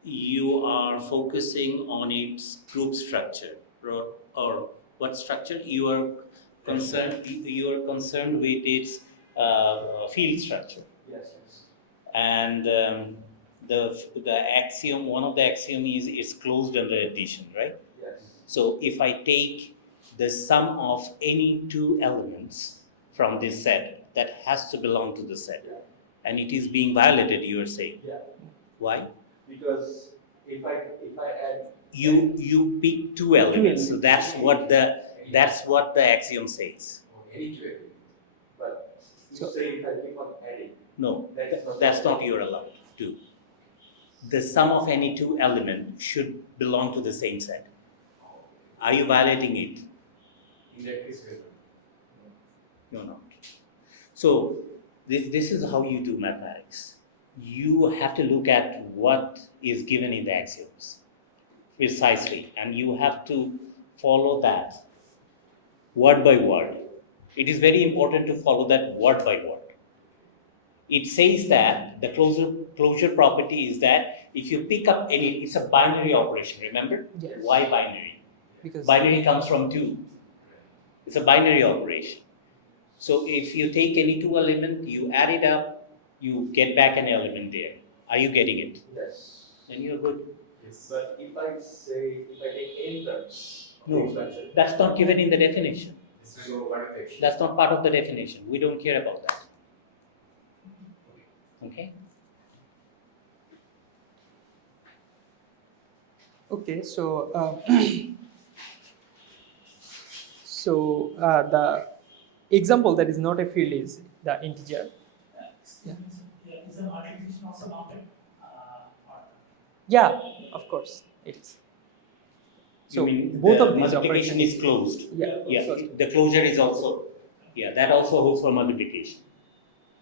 you are focusing on its group structure, or what structure you are concerned. You are concerned with its field structure. Yes, yes. And the axiom, one of the axiom is it's closed under addition, right? Yes. So if I take the sum of any two elements from this set, that has to belong to the set, Yeah. and it is being violated, you are saying. Yeah. Why? Because if I add You pick two elements, so that's what the axiom says. any two elements, but you So- say if I keep on adding, No, That's that's not you're allowed to. The sum of any two elements should belong to the same set. Are you violating it? in that case, No. So this is how you do mathematics. You have to look at what is given in the axioms precisely, and you have to follow that word by word. It is very important to follow that word by word. It says that the closure property is that if you pick up any, it's a binary operation, remember? Yes. Why binary? Because Binary comes from 2. It's a binary operation. So if you take any two element, you add it up, you get back an element there. Are you getting it? yes. Then you're good. Yes. But if I take n terms, No. expansion, That's not given in the definition. So verification. That's not part of the definition. We don't care about that. Okay? okay, so the example that is not a field is the integer. Yeah. Is the multiplication also counted? Or Yeah, of course it is. So You mean both the of these multiplication operations is closed. Yeah, so The closure is also, that also holds for multiplication.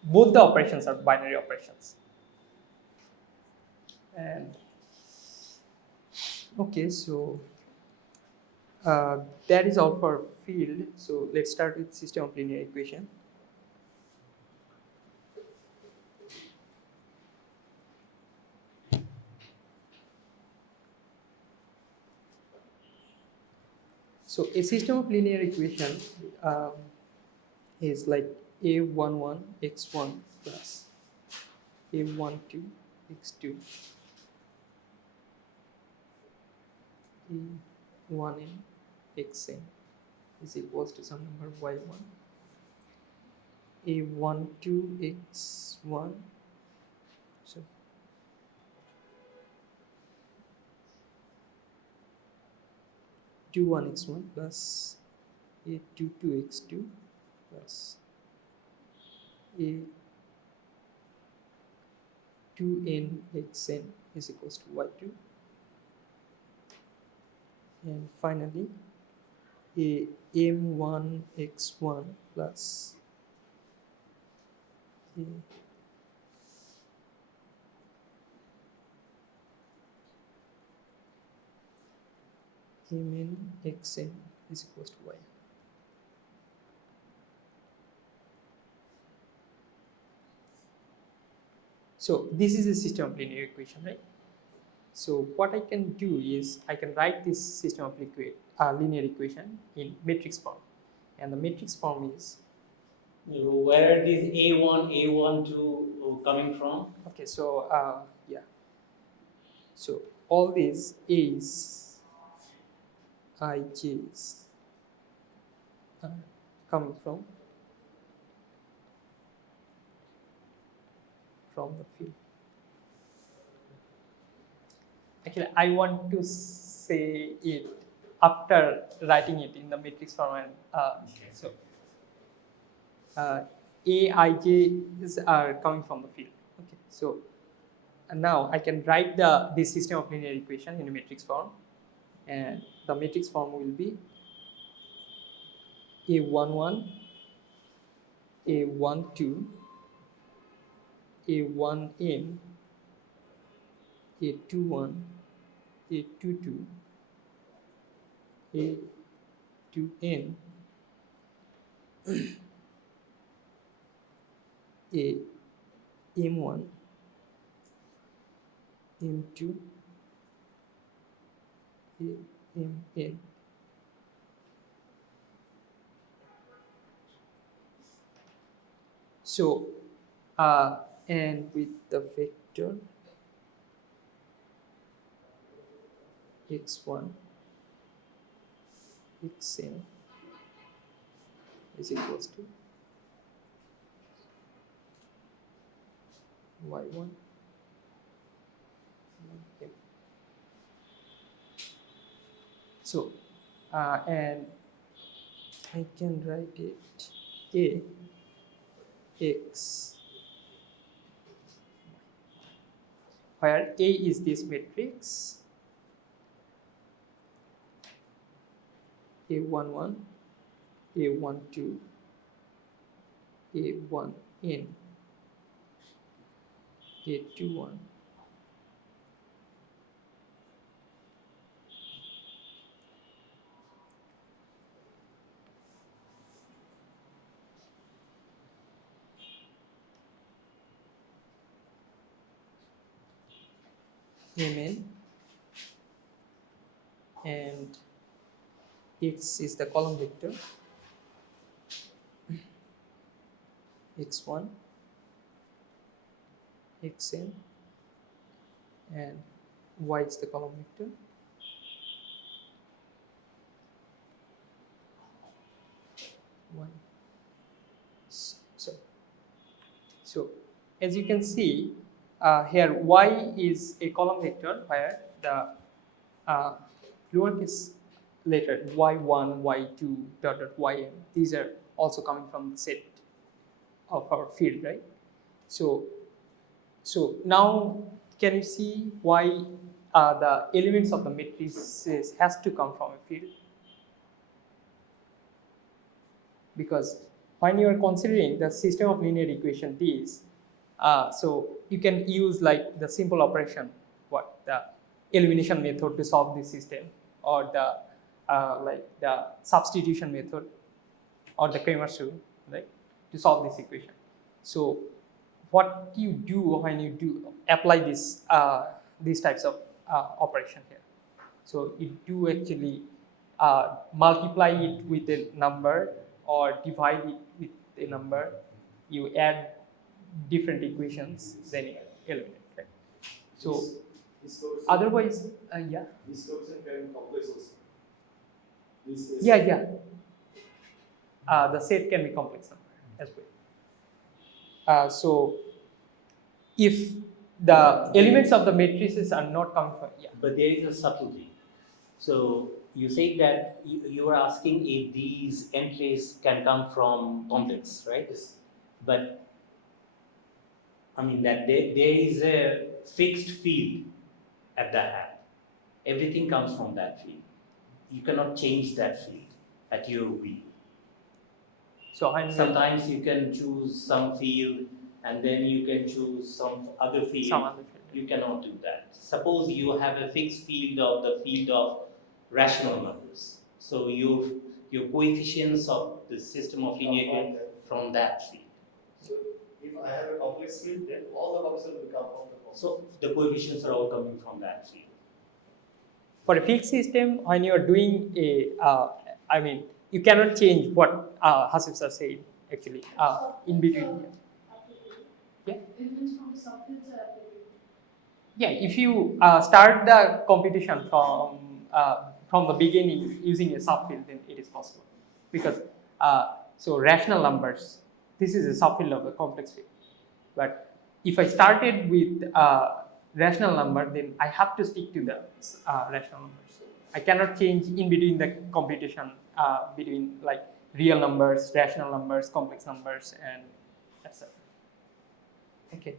both the operations are binary operations. And okay, so that is all for field. So let's start with system of linear equation. So a system of linear equation is like a11 x1 plus a12 x2 a1n xn is equals to some number y1 a12 x1 so do1 x1 plus a22 x2 plus a 2n xn is equals to y2 and finally a m1 x1 plus a mn xn is equals to y. So this is a system of linear equation, right? So what I can do is I can write this system of linear equation in matrix form, and the matrix form is Where are these A1, A12 coming from? okay. So yeah. So all these A's, IJ's are coming from the field. Actually, I want to say it after writing it in the matrix form, and so Aij's are coming from the field. Okay, so and now I can write this system of linear equation in a matrix form, and the matrix form will be A11, A12, A1n, A21, A22, A2n, A M1, M2, A Mn. So, and with the vector x1, xn is equals to y1, m. So, and I can write it A x, where A is this matrix A11, A12, A1n, A21, Mn, and x is the column vector x1, xn, and y is the column vector y. So as you can see here, y is a column vector where the lowercase letter y1, y2, dot dot yn, these are also coming from the set of our field, right? So now can you see why the elements of the matrices has to come from a field? Because when you are considering the system of linear equation these, so you can use like the simple operation, what the elimination method to solve this system, or the like the substitution method, or the Cramer's rule, right, to solve this equation. So what you do when you do apply this these types of operation here? So you do actually multiply it with a number or divide it with a number. You add different equations, then you eliminate. Right? So otherwise, yeah. This solution can be complex also. This is Yeah. The set can be complex number as well. So if the elements of the matrices are not coming from, yeah. But there is a subtlety. So you say that you are asking if these entries can come from complex, right? Yes. But I mean that there is a fixed field at the end. Everything comes from that field. You cannot change that field at your will. So I'm Sometimes you can choose some field and then you can choose some other field. some other field. You cannot do that. Suppose you have a fixed field of the field of rational numbers. So your coefficients of the system of linear equation from that field. So if I have a complex field, then all the functions will come from the complex. So the coefficients are all coming from that field. For a fixed system, when you are doing a, I mean, you cannot change what Hasib sir said actually in between. Yeah. Elements from subfields are applicable. Yeah, if you start the computation from the beginning using a subfield, then it is possible, because so rational numbers, this is a subfield of a complex field. But if I started with rational number, then I have to stick to the rational numbers. I cannot change in between the computation between like real numbers, rational numbers, complex numbers, and etc. Okay.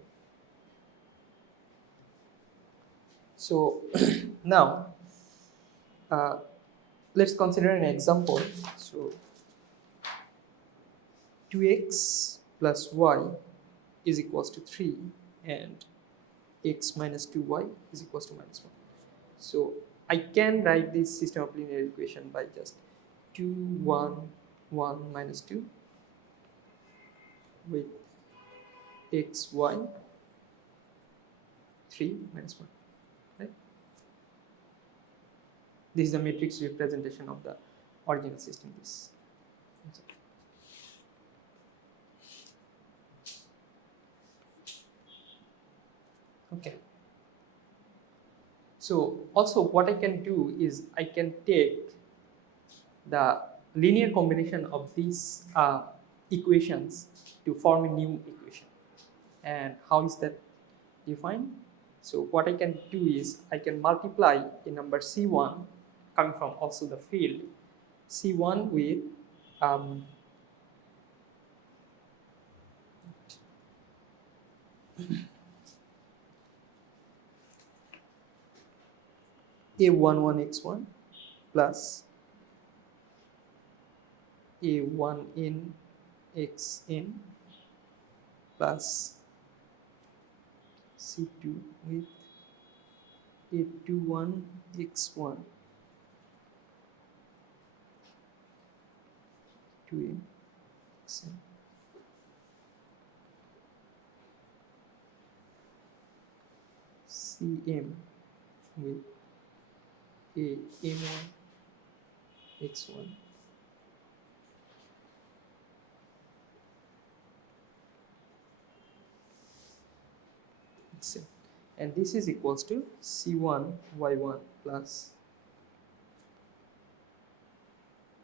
So now let's consider an example. So 2x plus y is equals to 3 and x minus 2y is equals to minus 1. So I can write this system of linear equation by just 2, 1, 1 minus 2 with x, y, 3 minus 1. Right? This is the matrix representation of the original system. This. Okay. So also what I can do is I can take the linear combination of these equations to form a new equation. And how is that defined? So what I can do is I can multiply a number C1 coming from also the field C1 with A11x1 plus A1nxn plus C2 with A21x1 2nxn Cm with a m1 x1 xn, and this is equals to c1 y1 plus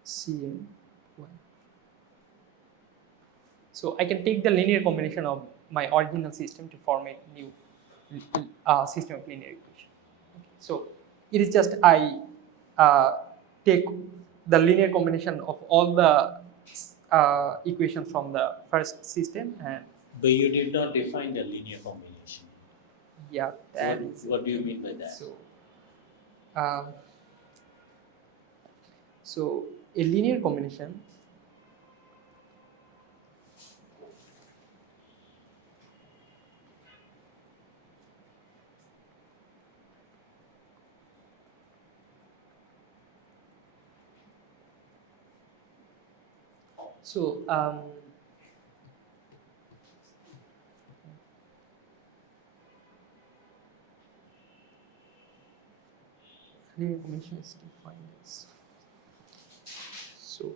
cm y. So I can take the linear combination of my original system to form a new system of linear equation. Okay. So it is just I take the linear combination of all the equations from the first system, and But you did not define the linear combination. yeah, that is. What do you mean by that? So a linear combination linear combination is defined as so.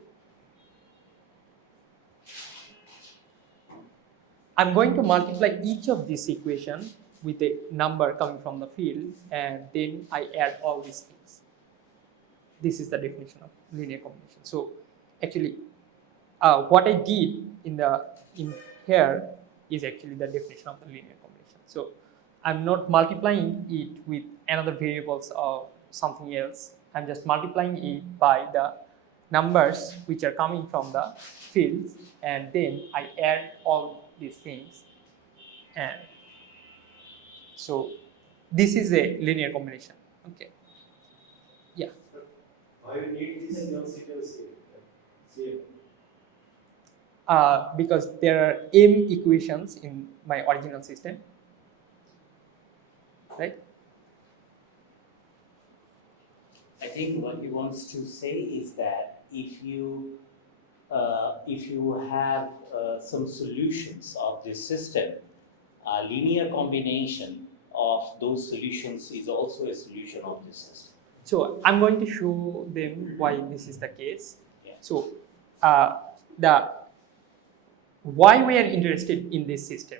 I'm going to multiply each of these equations with a number coming from the field, and then I add all these things. This is the definition of linear combination. So actually, what I did in here is actually the definition of the linear combination. So I'm not multiplying it with another variables or something else. I'm just multiplying it by the numbers which are coming from the fields, and then I add all these things, and so this is a linear combination. Okay. Yeah. Why you need this sequence here? Because there are m equations in my original system, right? I think what he wants to say is that if you have some solutions of this system, a linear combination of those solutions is also a solution of this system. So I'm going to show them why this is the case. Yeah. So why we are interested in this system,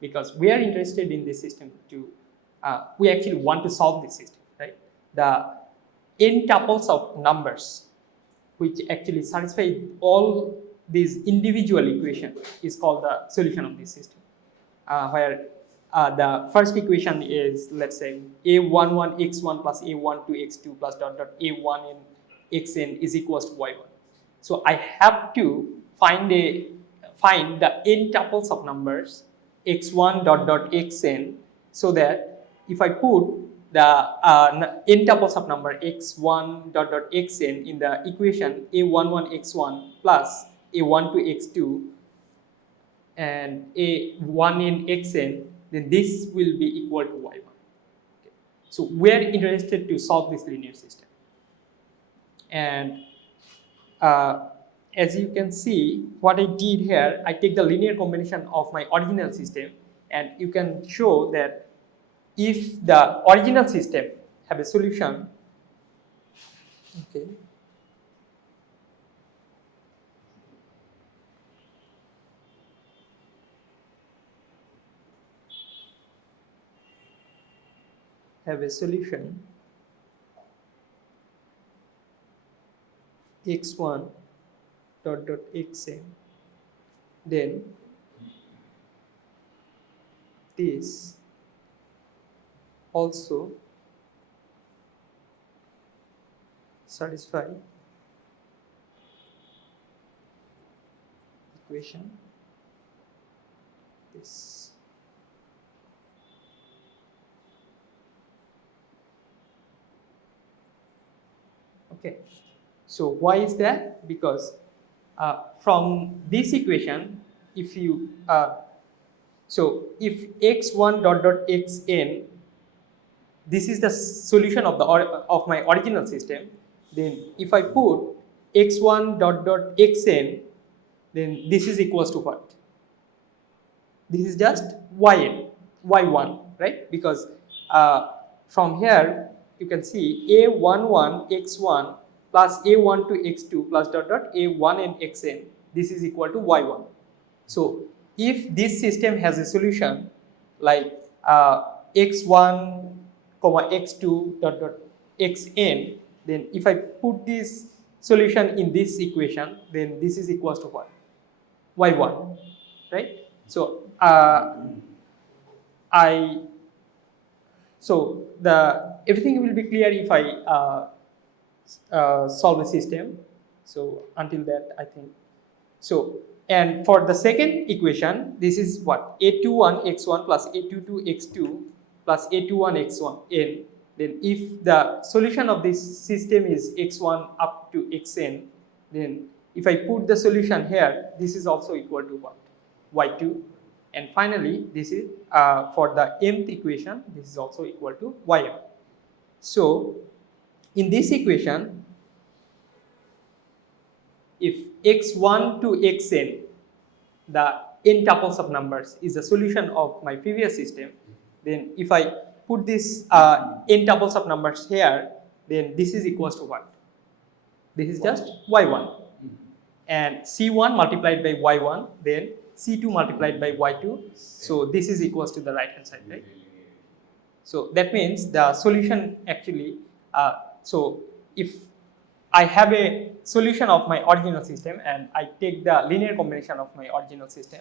because we are interested in this system to we actually want to solve this system, right? The n tuples of numbers which actually satisfy all these individual equations is called the solution of this system, where the first equation is, let's say, a11x1 plus a12x2 plus dot dot a1 in xn is equals to y1. So I have to find the n tuples of numbers x1 dot dot xn, so that if I put n tuples of number x1 dot dot xn in the equation a11 x1 plus a12 x2 and a1 in xn, then this will be equal to y1. Okay. So we are interested to solve this linear system, and as you can see, what I did here, I take the linear combination of my original system, and you can show that if the original system have a solution, okay, have a solution x1 dot dot xn, then this also satisfy equation this. Okay, so why is that? Because from this equation, if you so if x1 dot dot xn, this is the solution of of my original system, then if I put x1 dot dot xn, then this is equals to what? This is just yn, y1, right? Because from here you can see a11 x1 plus a12 x2 plus dot dot a1 and xn, this is equal to y1. So if this system has a solution like x1 comma x2 dot dot xn, then if I put this solution in this equation, then this is equals to what? y1, right? So everything will be clear if I solve a system. So until that, I think so. And for the second equation, this is what? a21 x1 plus a22 x2 plus a21 x1 n. Then if the solution of this system is x1 up to xn, then if I put the solution here, this is also equal to what? y2. And finally, this is for the mth equation, this is also equal to ym. So in this equation, if x1 to xn, the n tuples of numbers, is the solution of my previous system, then if I put this n tuples of numbers here, then this is equals to what? This is just y1, and c1 multiplied by y1, then c2 multiplied by y2. So this is equals to the right hand side, right? So that means the solution actually, so if I have a solution of my original system and I take the linear combination of my original system,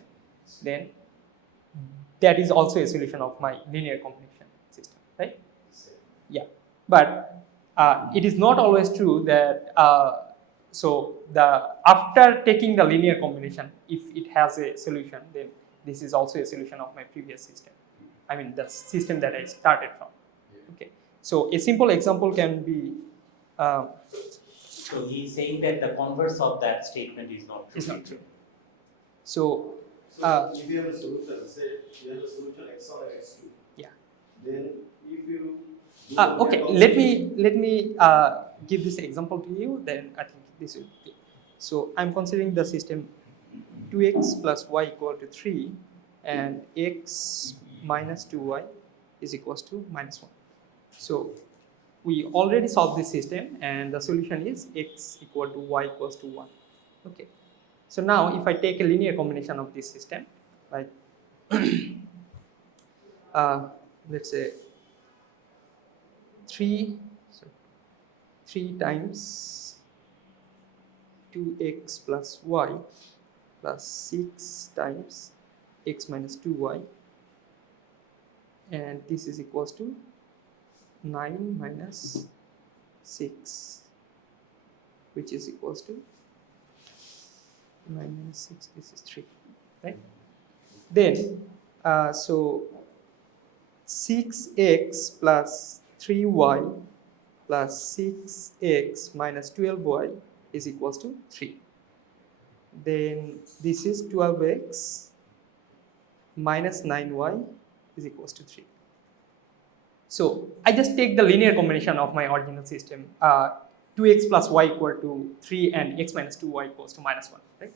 then that is also a solution of my linear combination system, right? Yeah, but it is not always true that so after taking the linear combination, if it has a solution, then this is also a solution of my previous system. I mean the system that I started from. Okay, so a simple example can be. So he is saying that the converse of that statement is not true. It's not true. So if you have a solution, say you have a solution x1 and x2. Yeah. Then if you okay, let me give this example to you. Then I think this will be. So I'm considering the system 2x plus y equal to 3 and x minus 2y is equals to minus 1. So we already solved this system and the solution is x equal to y equals to 1. Okay. So now if I take a linear combination of this system, like let's say 3 times 2x plus y plus 6 times x minus 2y, and this is equals to 9 minus 6, which is equals to 9 minus 6, this is 3, right? Then so 6x plus 3y plus 6x minus 12y is equals to 3. Then this is 12x minus 9y is equals to 3. So I just take the linear combination of my original system, 2x plus y equal to 3 and x minus 2y equals to minus 1, right?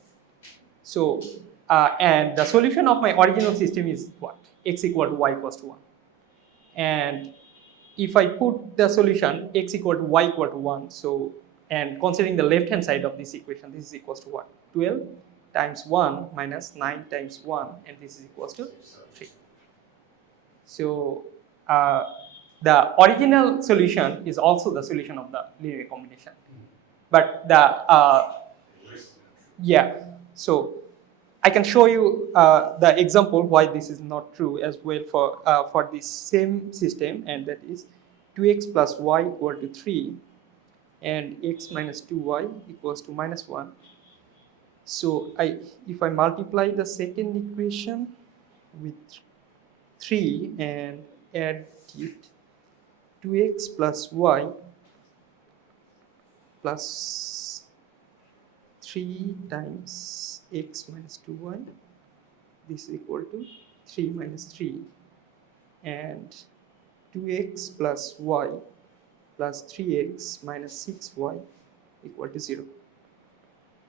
So, and the solution of my original system is what? X equal to y equals to 1. And if I put the solution x equal to y equal to 1, so, and considering the left hand side of this equation, this is equals to what? 12 times 1 minus 9 times 1, and this is equals to 3. So, the original solution is also the solution of the linear combination. But the, yeah, so I can show you the example why this is not true as well for this same system, and that is 2x plus y equal to 3 and x minus 2y equals to minus 1. So if I multiply the second equation with 3 and add it, 2x plus y plus 3 times x minus 2y, this is equal to 3 minus 3, and 2x plus y plus 3x minus 6y equal to 0.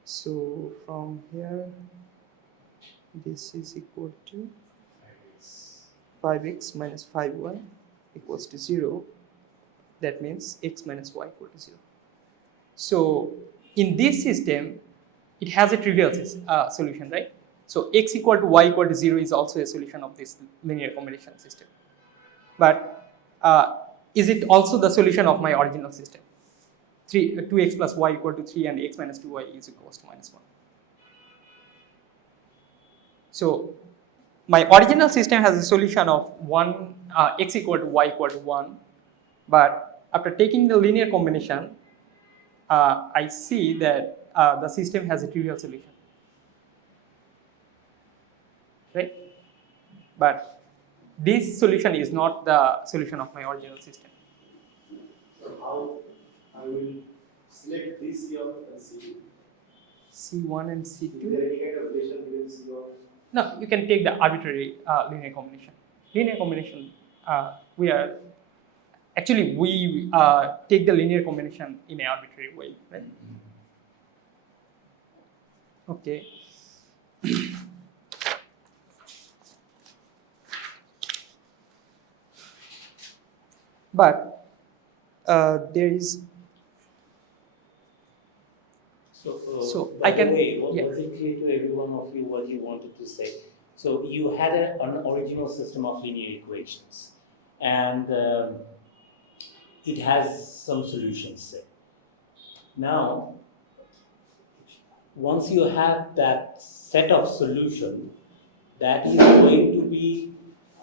So from here, this is equal to 5x minus 5y equals to 0. That means x minus y equal to 0. So in this system, it has a trivial solution, right? So x equal to y equal to 0 is also a solution of this linear combination system. But is it also the solution of my original system? 2x plus y equal to 3 and x minus 2y is equals to minus 1. So my original system has a solution of x equal to y equal to 1, but after taking the linear combination, I see that the system has a trivial solution, right? But this solution is not the solution of my original system. So how I will select this C1 and C2? C1 and Is C2? there any kind of relation between C1? No, you can take the arbitrary linear combination. Linear combination, we take the linear combination in an arbitrary way, right? Okay. But there is. So by I can. The way, Yeah. was it clear to every one of you what you wanted to say? So you had an original system of linear equations, and it has some solutions there. Now, once you have that set of solution, that is going to be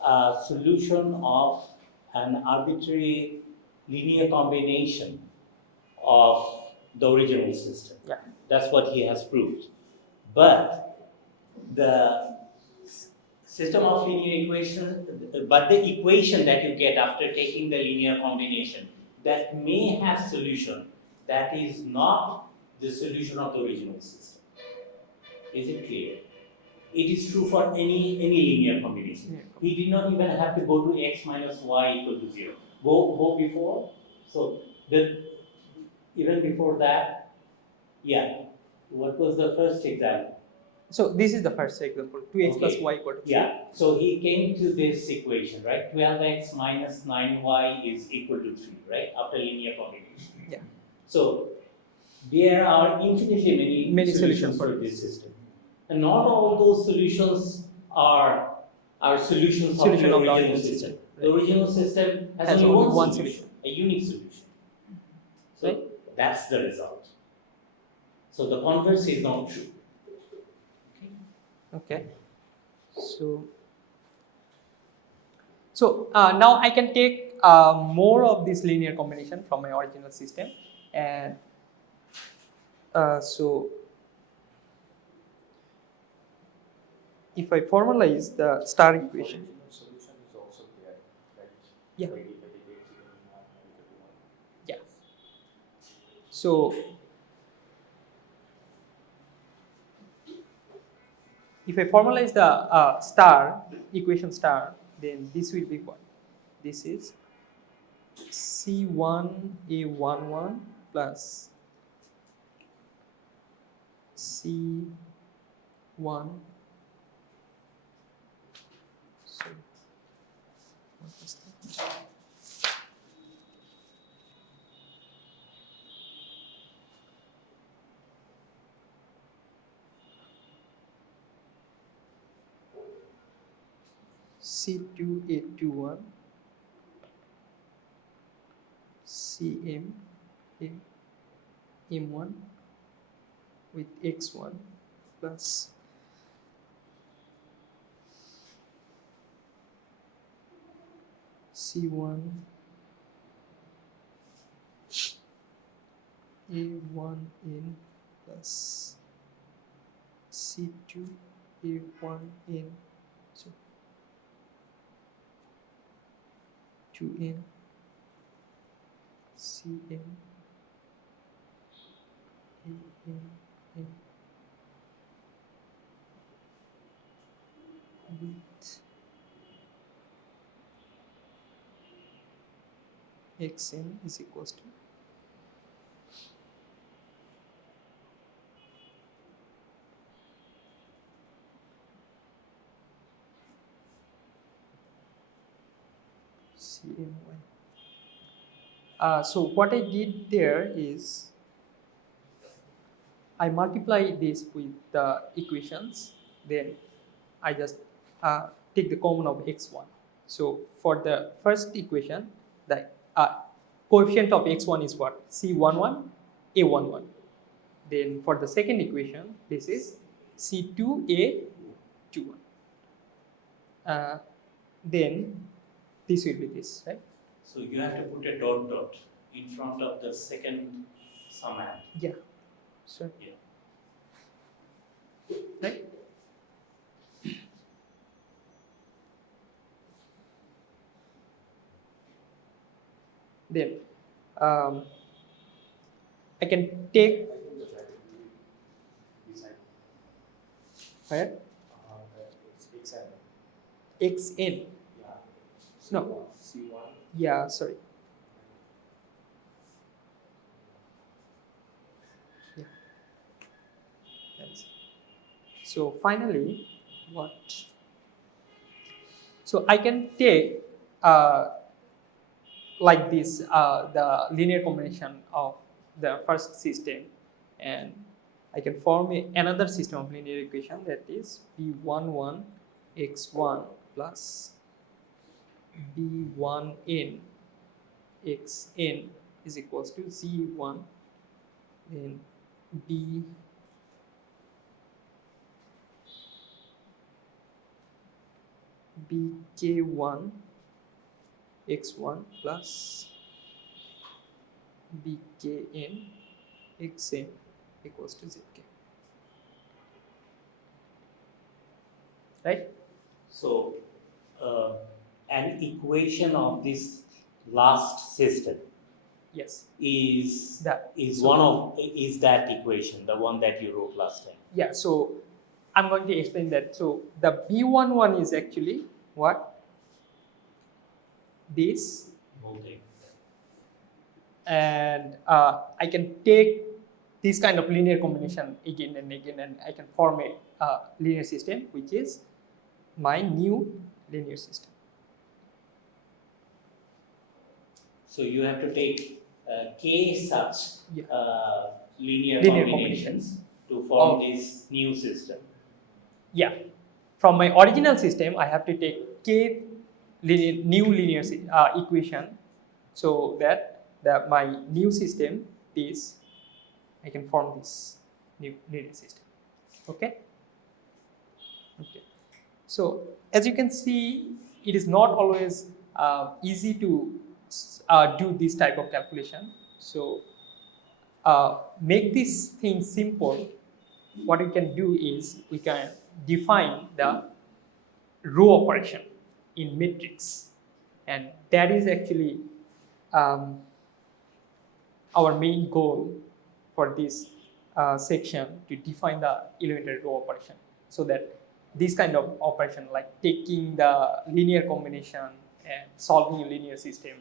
a solution of an arbitrary linear combination of the original system. Yeah. That's what he has proved. But the system of linear equation, but the equation that you get after taking the linear combination, that may have solution that is not the solution of the original system. Is it clear? It is true for any linear combination. Yeah. He did not even have to go to x minus y equal to 0. Go before. So even before that, yeah. What was the first example? So this is the first example, 2x plus y equal to 3. Yeah, so he came to this equation, right? 12x minus 9y is equal to 3, right? After linear combination. Yeah. So there are infinitely many solutions for for this system. And not all those solutions are solutions of the original system. The original system has only one solution, a unique solution. So right? That's the result. So the converse is not true. Okay. So now I can take more of this linear combination from my original system, and so if I formalize the star equation. Solution is also there, right? Yeah. So if I formalize the star equation star, then this will be what? This is C1A11 plus C1. Sorry, what is that? C2A21 M1 with x1 plus C1 A1n plus C2 A1n, so 2n Cn A1n with xn is equals to Cny. So what I did there is I multiply this with the equations, then I just take the common of x1. So for the first equation, the coefficient of x1 is what? C11 A11. Then for the second equation, this is C2A21. Then this will be this, right? So you have to put a dot dot in front of the second summand. Yeah, sure. Yeah. Right? Then I can take where xn. No. Yeah, sorry. Yeah. That's it. So finally, what? So I can take like this the linear combination of the first system, and I can form another system of linear equation, that is b11 x1 plus b1n xn is equals to z1 then bk1 x1 plus bkn xn equals to zk. Right? So an equation of this last system Yes. is That. is So- one of is that equation, the one that you wrote last time. Yeah, so I'm going to explain that. So the B11 is actually what? This, Okay. and I can take this kind of linear combination again and again, and I can form a linear system, which is my new linear system. So you have to take k such Yeah. linear Linear combinations to form of- this new system. Yeah, from my original system, I have to take k new linear equation, so that my new system is, I can form this new linear system. Okay. Okay. So as you can see, it is not always easy to do this type of calculation. So make this thing simple. What we can do is we can define the row operation in matrix, and that is actually our main goal for this section to define the elementary row operation, so that this kind of operation like taking the linear combination and solving a linear system,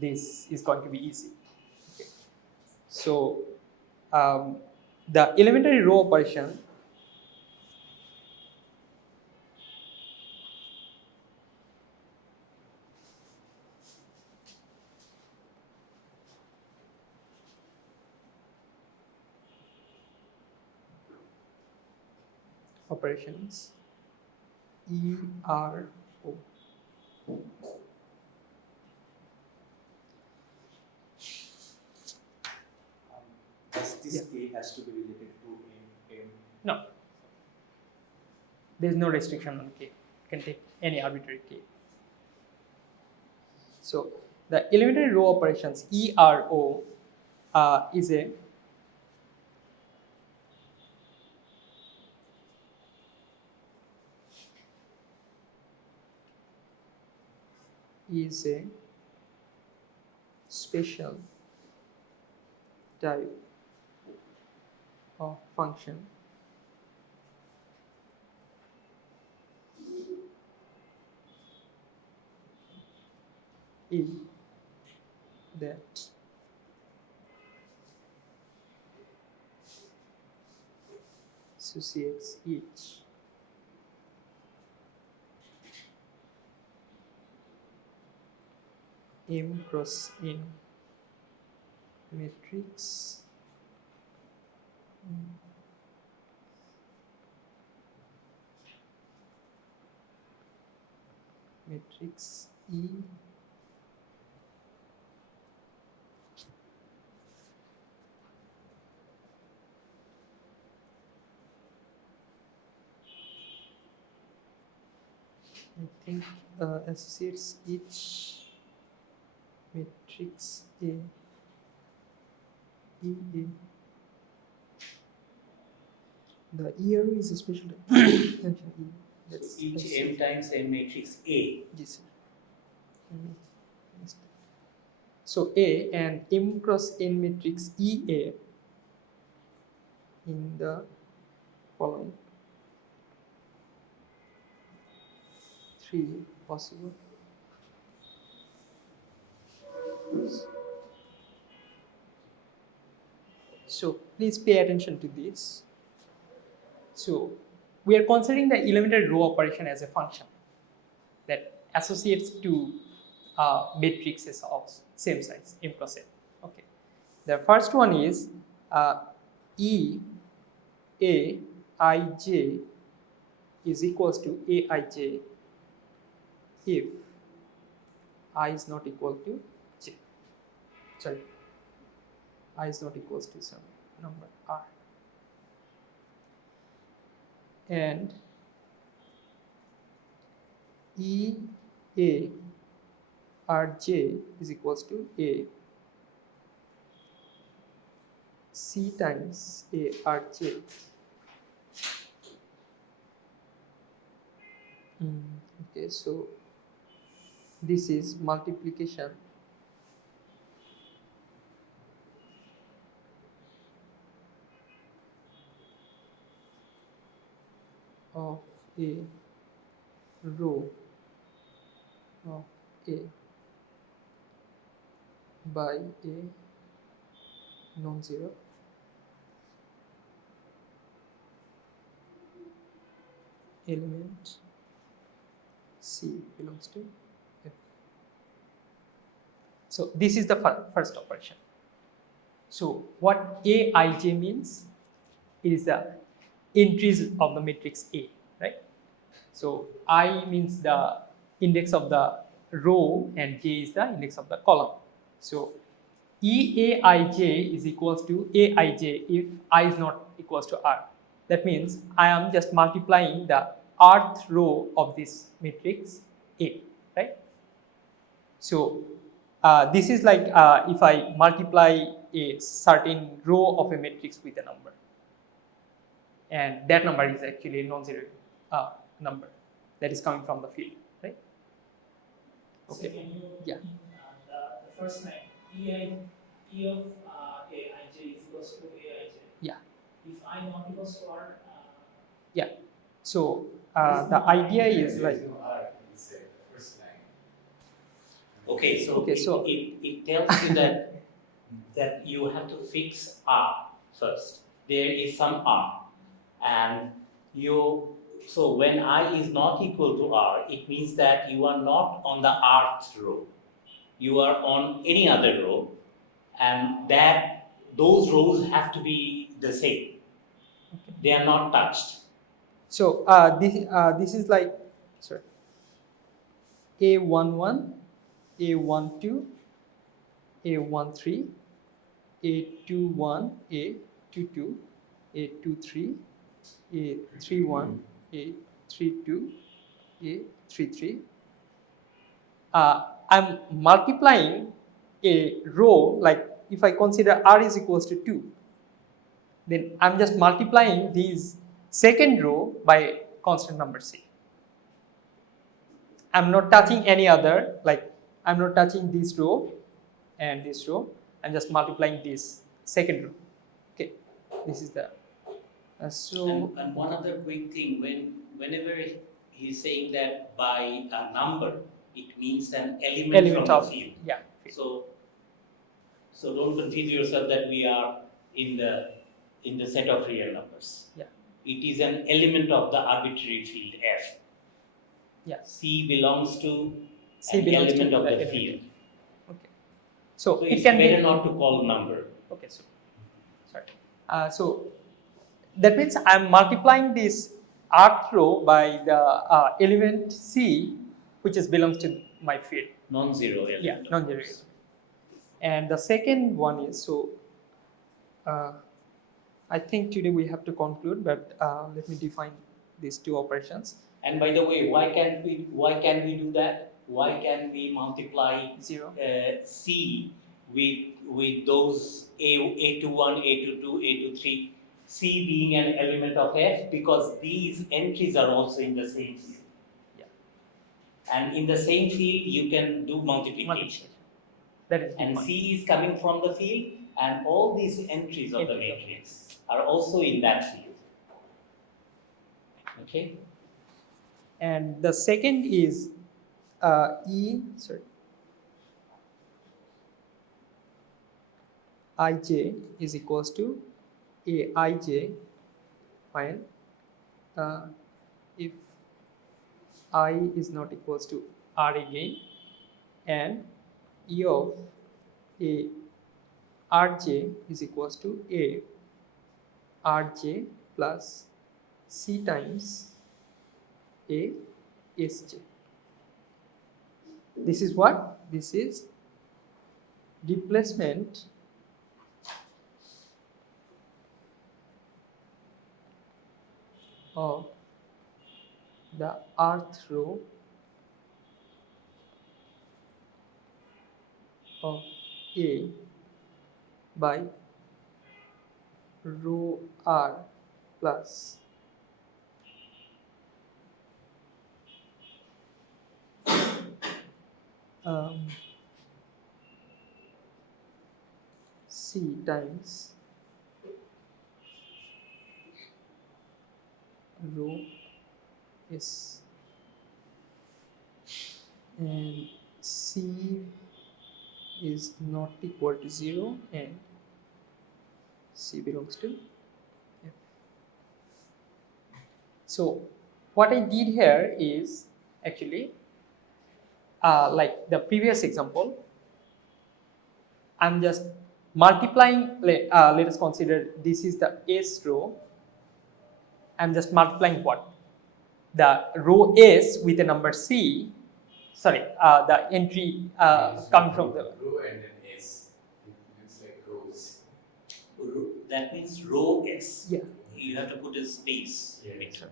this is going to be easy. Okay. So the elementary row operation operations ERO. Does this K has to be related to M? No, there is no restriction on K. You can take any arbitrary K. So the elementary row operations ERO is a special type of function E that associates each M cross N matrix matrix E I think associates each matrix A E A. The ERO is a special function E. That's Each M times N matrix A. Yes, sir. So A and M cross N matrix EA in the following three possible. So please pay attention to this. So we are considering the elementary row operation as a function that associates two matrices of same size, M cross N. Okay. The first one is E A I J is equals to A I J if I is not equal to J. Sorry, I is not equals to some number R. And E A R J is equals to A C times A R J. Okay, so this is multiplication of a row of A by a non-zero element C belongs to F. So this is the first operation. So what Aij means? It is the entries of the matrix A, right? So I means the index of the row and J is the index of the column. So EAIJ is equals to AIJ if I is not equals to R. That means I am just multiplying the rth row of this matrix A, right? So this is like if I multiply a certain row of a matrix with a number, and that number is actually a non-zero number that is coming from the field, right? Okay. So can you, Yeah. the first line, E of Aij is equals to aij. Yeah. If I not equals to r, Yeah. So the idea is like, There is no R in the first line. Okay, so, Okay, so- it tells you that that you have to fix R first. There is some R, and so when I is not equal to R, it means that you are not on the rth row. You are on any other row, and that those rows have to be the same. They are not touched. so this is like, sorry, A11, A12, A13, A21, A22, A23, A31, A32, A33. I'm multiplying a row, like if I consider R is equals to 2, then I'm just multiplying these second row by constant number C. I'm not touching any other, like I'm not touching this row and this row. I'm just multiplying this second row. Okay, this is the so. And one other quick thing, whenever he's saying that by a number, it means an element from the field. Yeah. So don't confuse yourself that we are in the set of real numbers. Yeah. It is an element of the arbitrary field F. Yeah. C belongs to C an belongs to element of the the element. field. Okay. So, So it it's can better be not to call number. Okay, so sorry. So that means I'm multiplying this rth row by the element C, which is belongs to my field. Non-zero element. Yeah, of non-zero. course. And the second one is, so I think today we have to conclude, but let me define these two operations. And by the way, why can we do that? Why can we multiply 0. C with those A21, A22, A23, C being an element of F, because these entries are also in the same field. Yeah. And in the same field, you can do multiplication. That is And defined. C is coming from the field, and all these entries of the matrix are also in that field. Okay? And the second is Ij is equals to Aij when if I is not equals to R again, and E of A Rj is equals to A Rj plus C times A Sj. This is what? This is replacement of the rth row of A by row R plus C times row S, and C is not equal to 0 and C belongs to F. So what I did here is actually like the previous example, I'm just multiplying, let us consider this is the S row. I'm just multiplying what? The row S with the number C, sorry, the entry coming from the Row and then S. It looks like rows. That means row S. Yeah. You have to put a space. Yeah. between.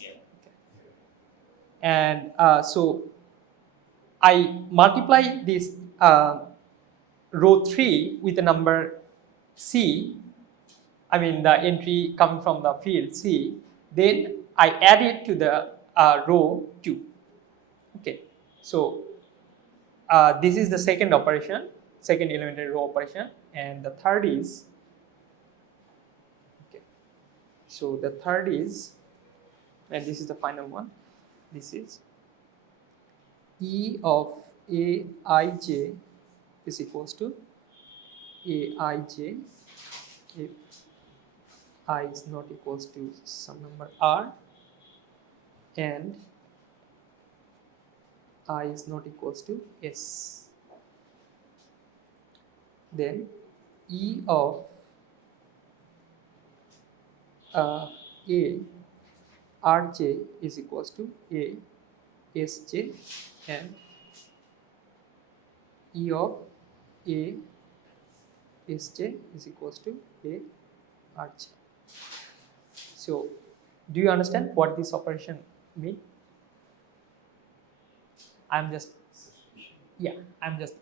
Yeah. And so I multiply this row 3 with the number C, I mean the entry coming from the field C, then I add it to the row 2. Okay, so this is the second operation. second elementary row operation, and the third is, okay, so the third is, and this is the final one, this is E of Aij is equals to Aij if I is not equals to some number r and I is not equals to s. Then E of A Rj is equals to A Sj and E of A Sj is equals to A Rj. So, do you understand what this operation means? I'm just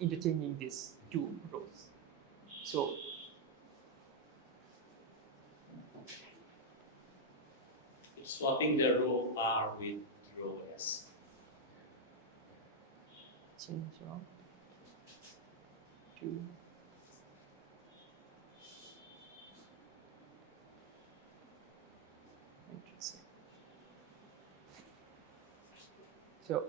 interchanging these two rows. So Swapping the row R with row S. change on to interesting. So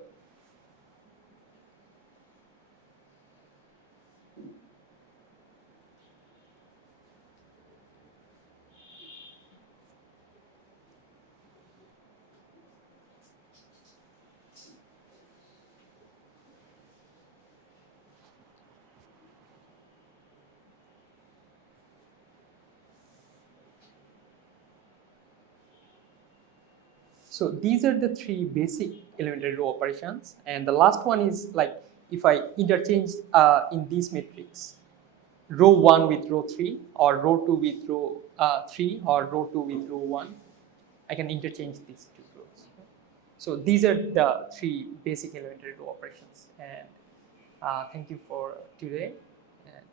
So these are the three basic elementary row operations, and the last one is like if I interchange in this matrix row 1 with row 3 or row 2 with row 3 or row 2 with row 1, I can interchange these two rows. So these are the three basic elementary row operations, and thank you for today. And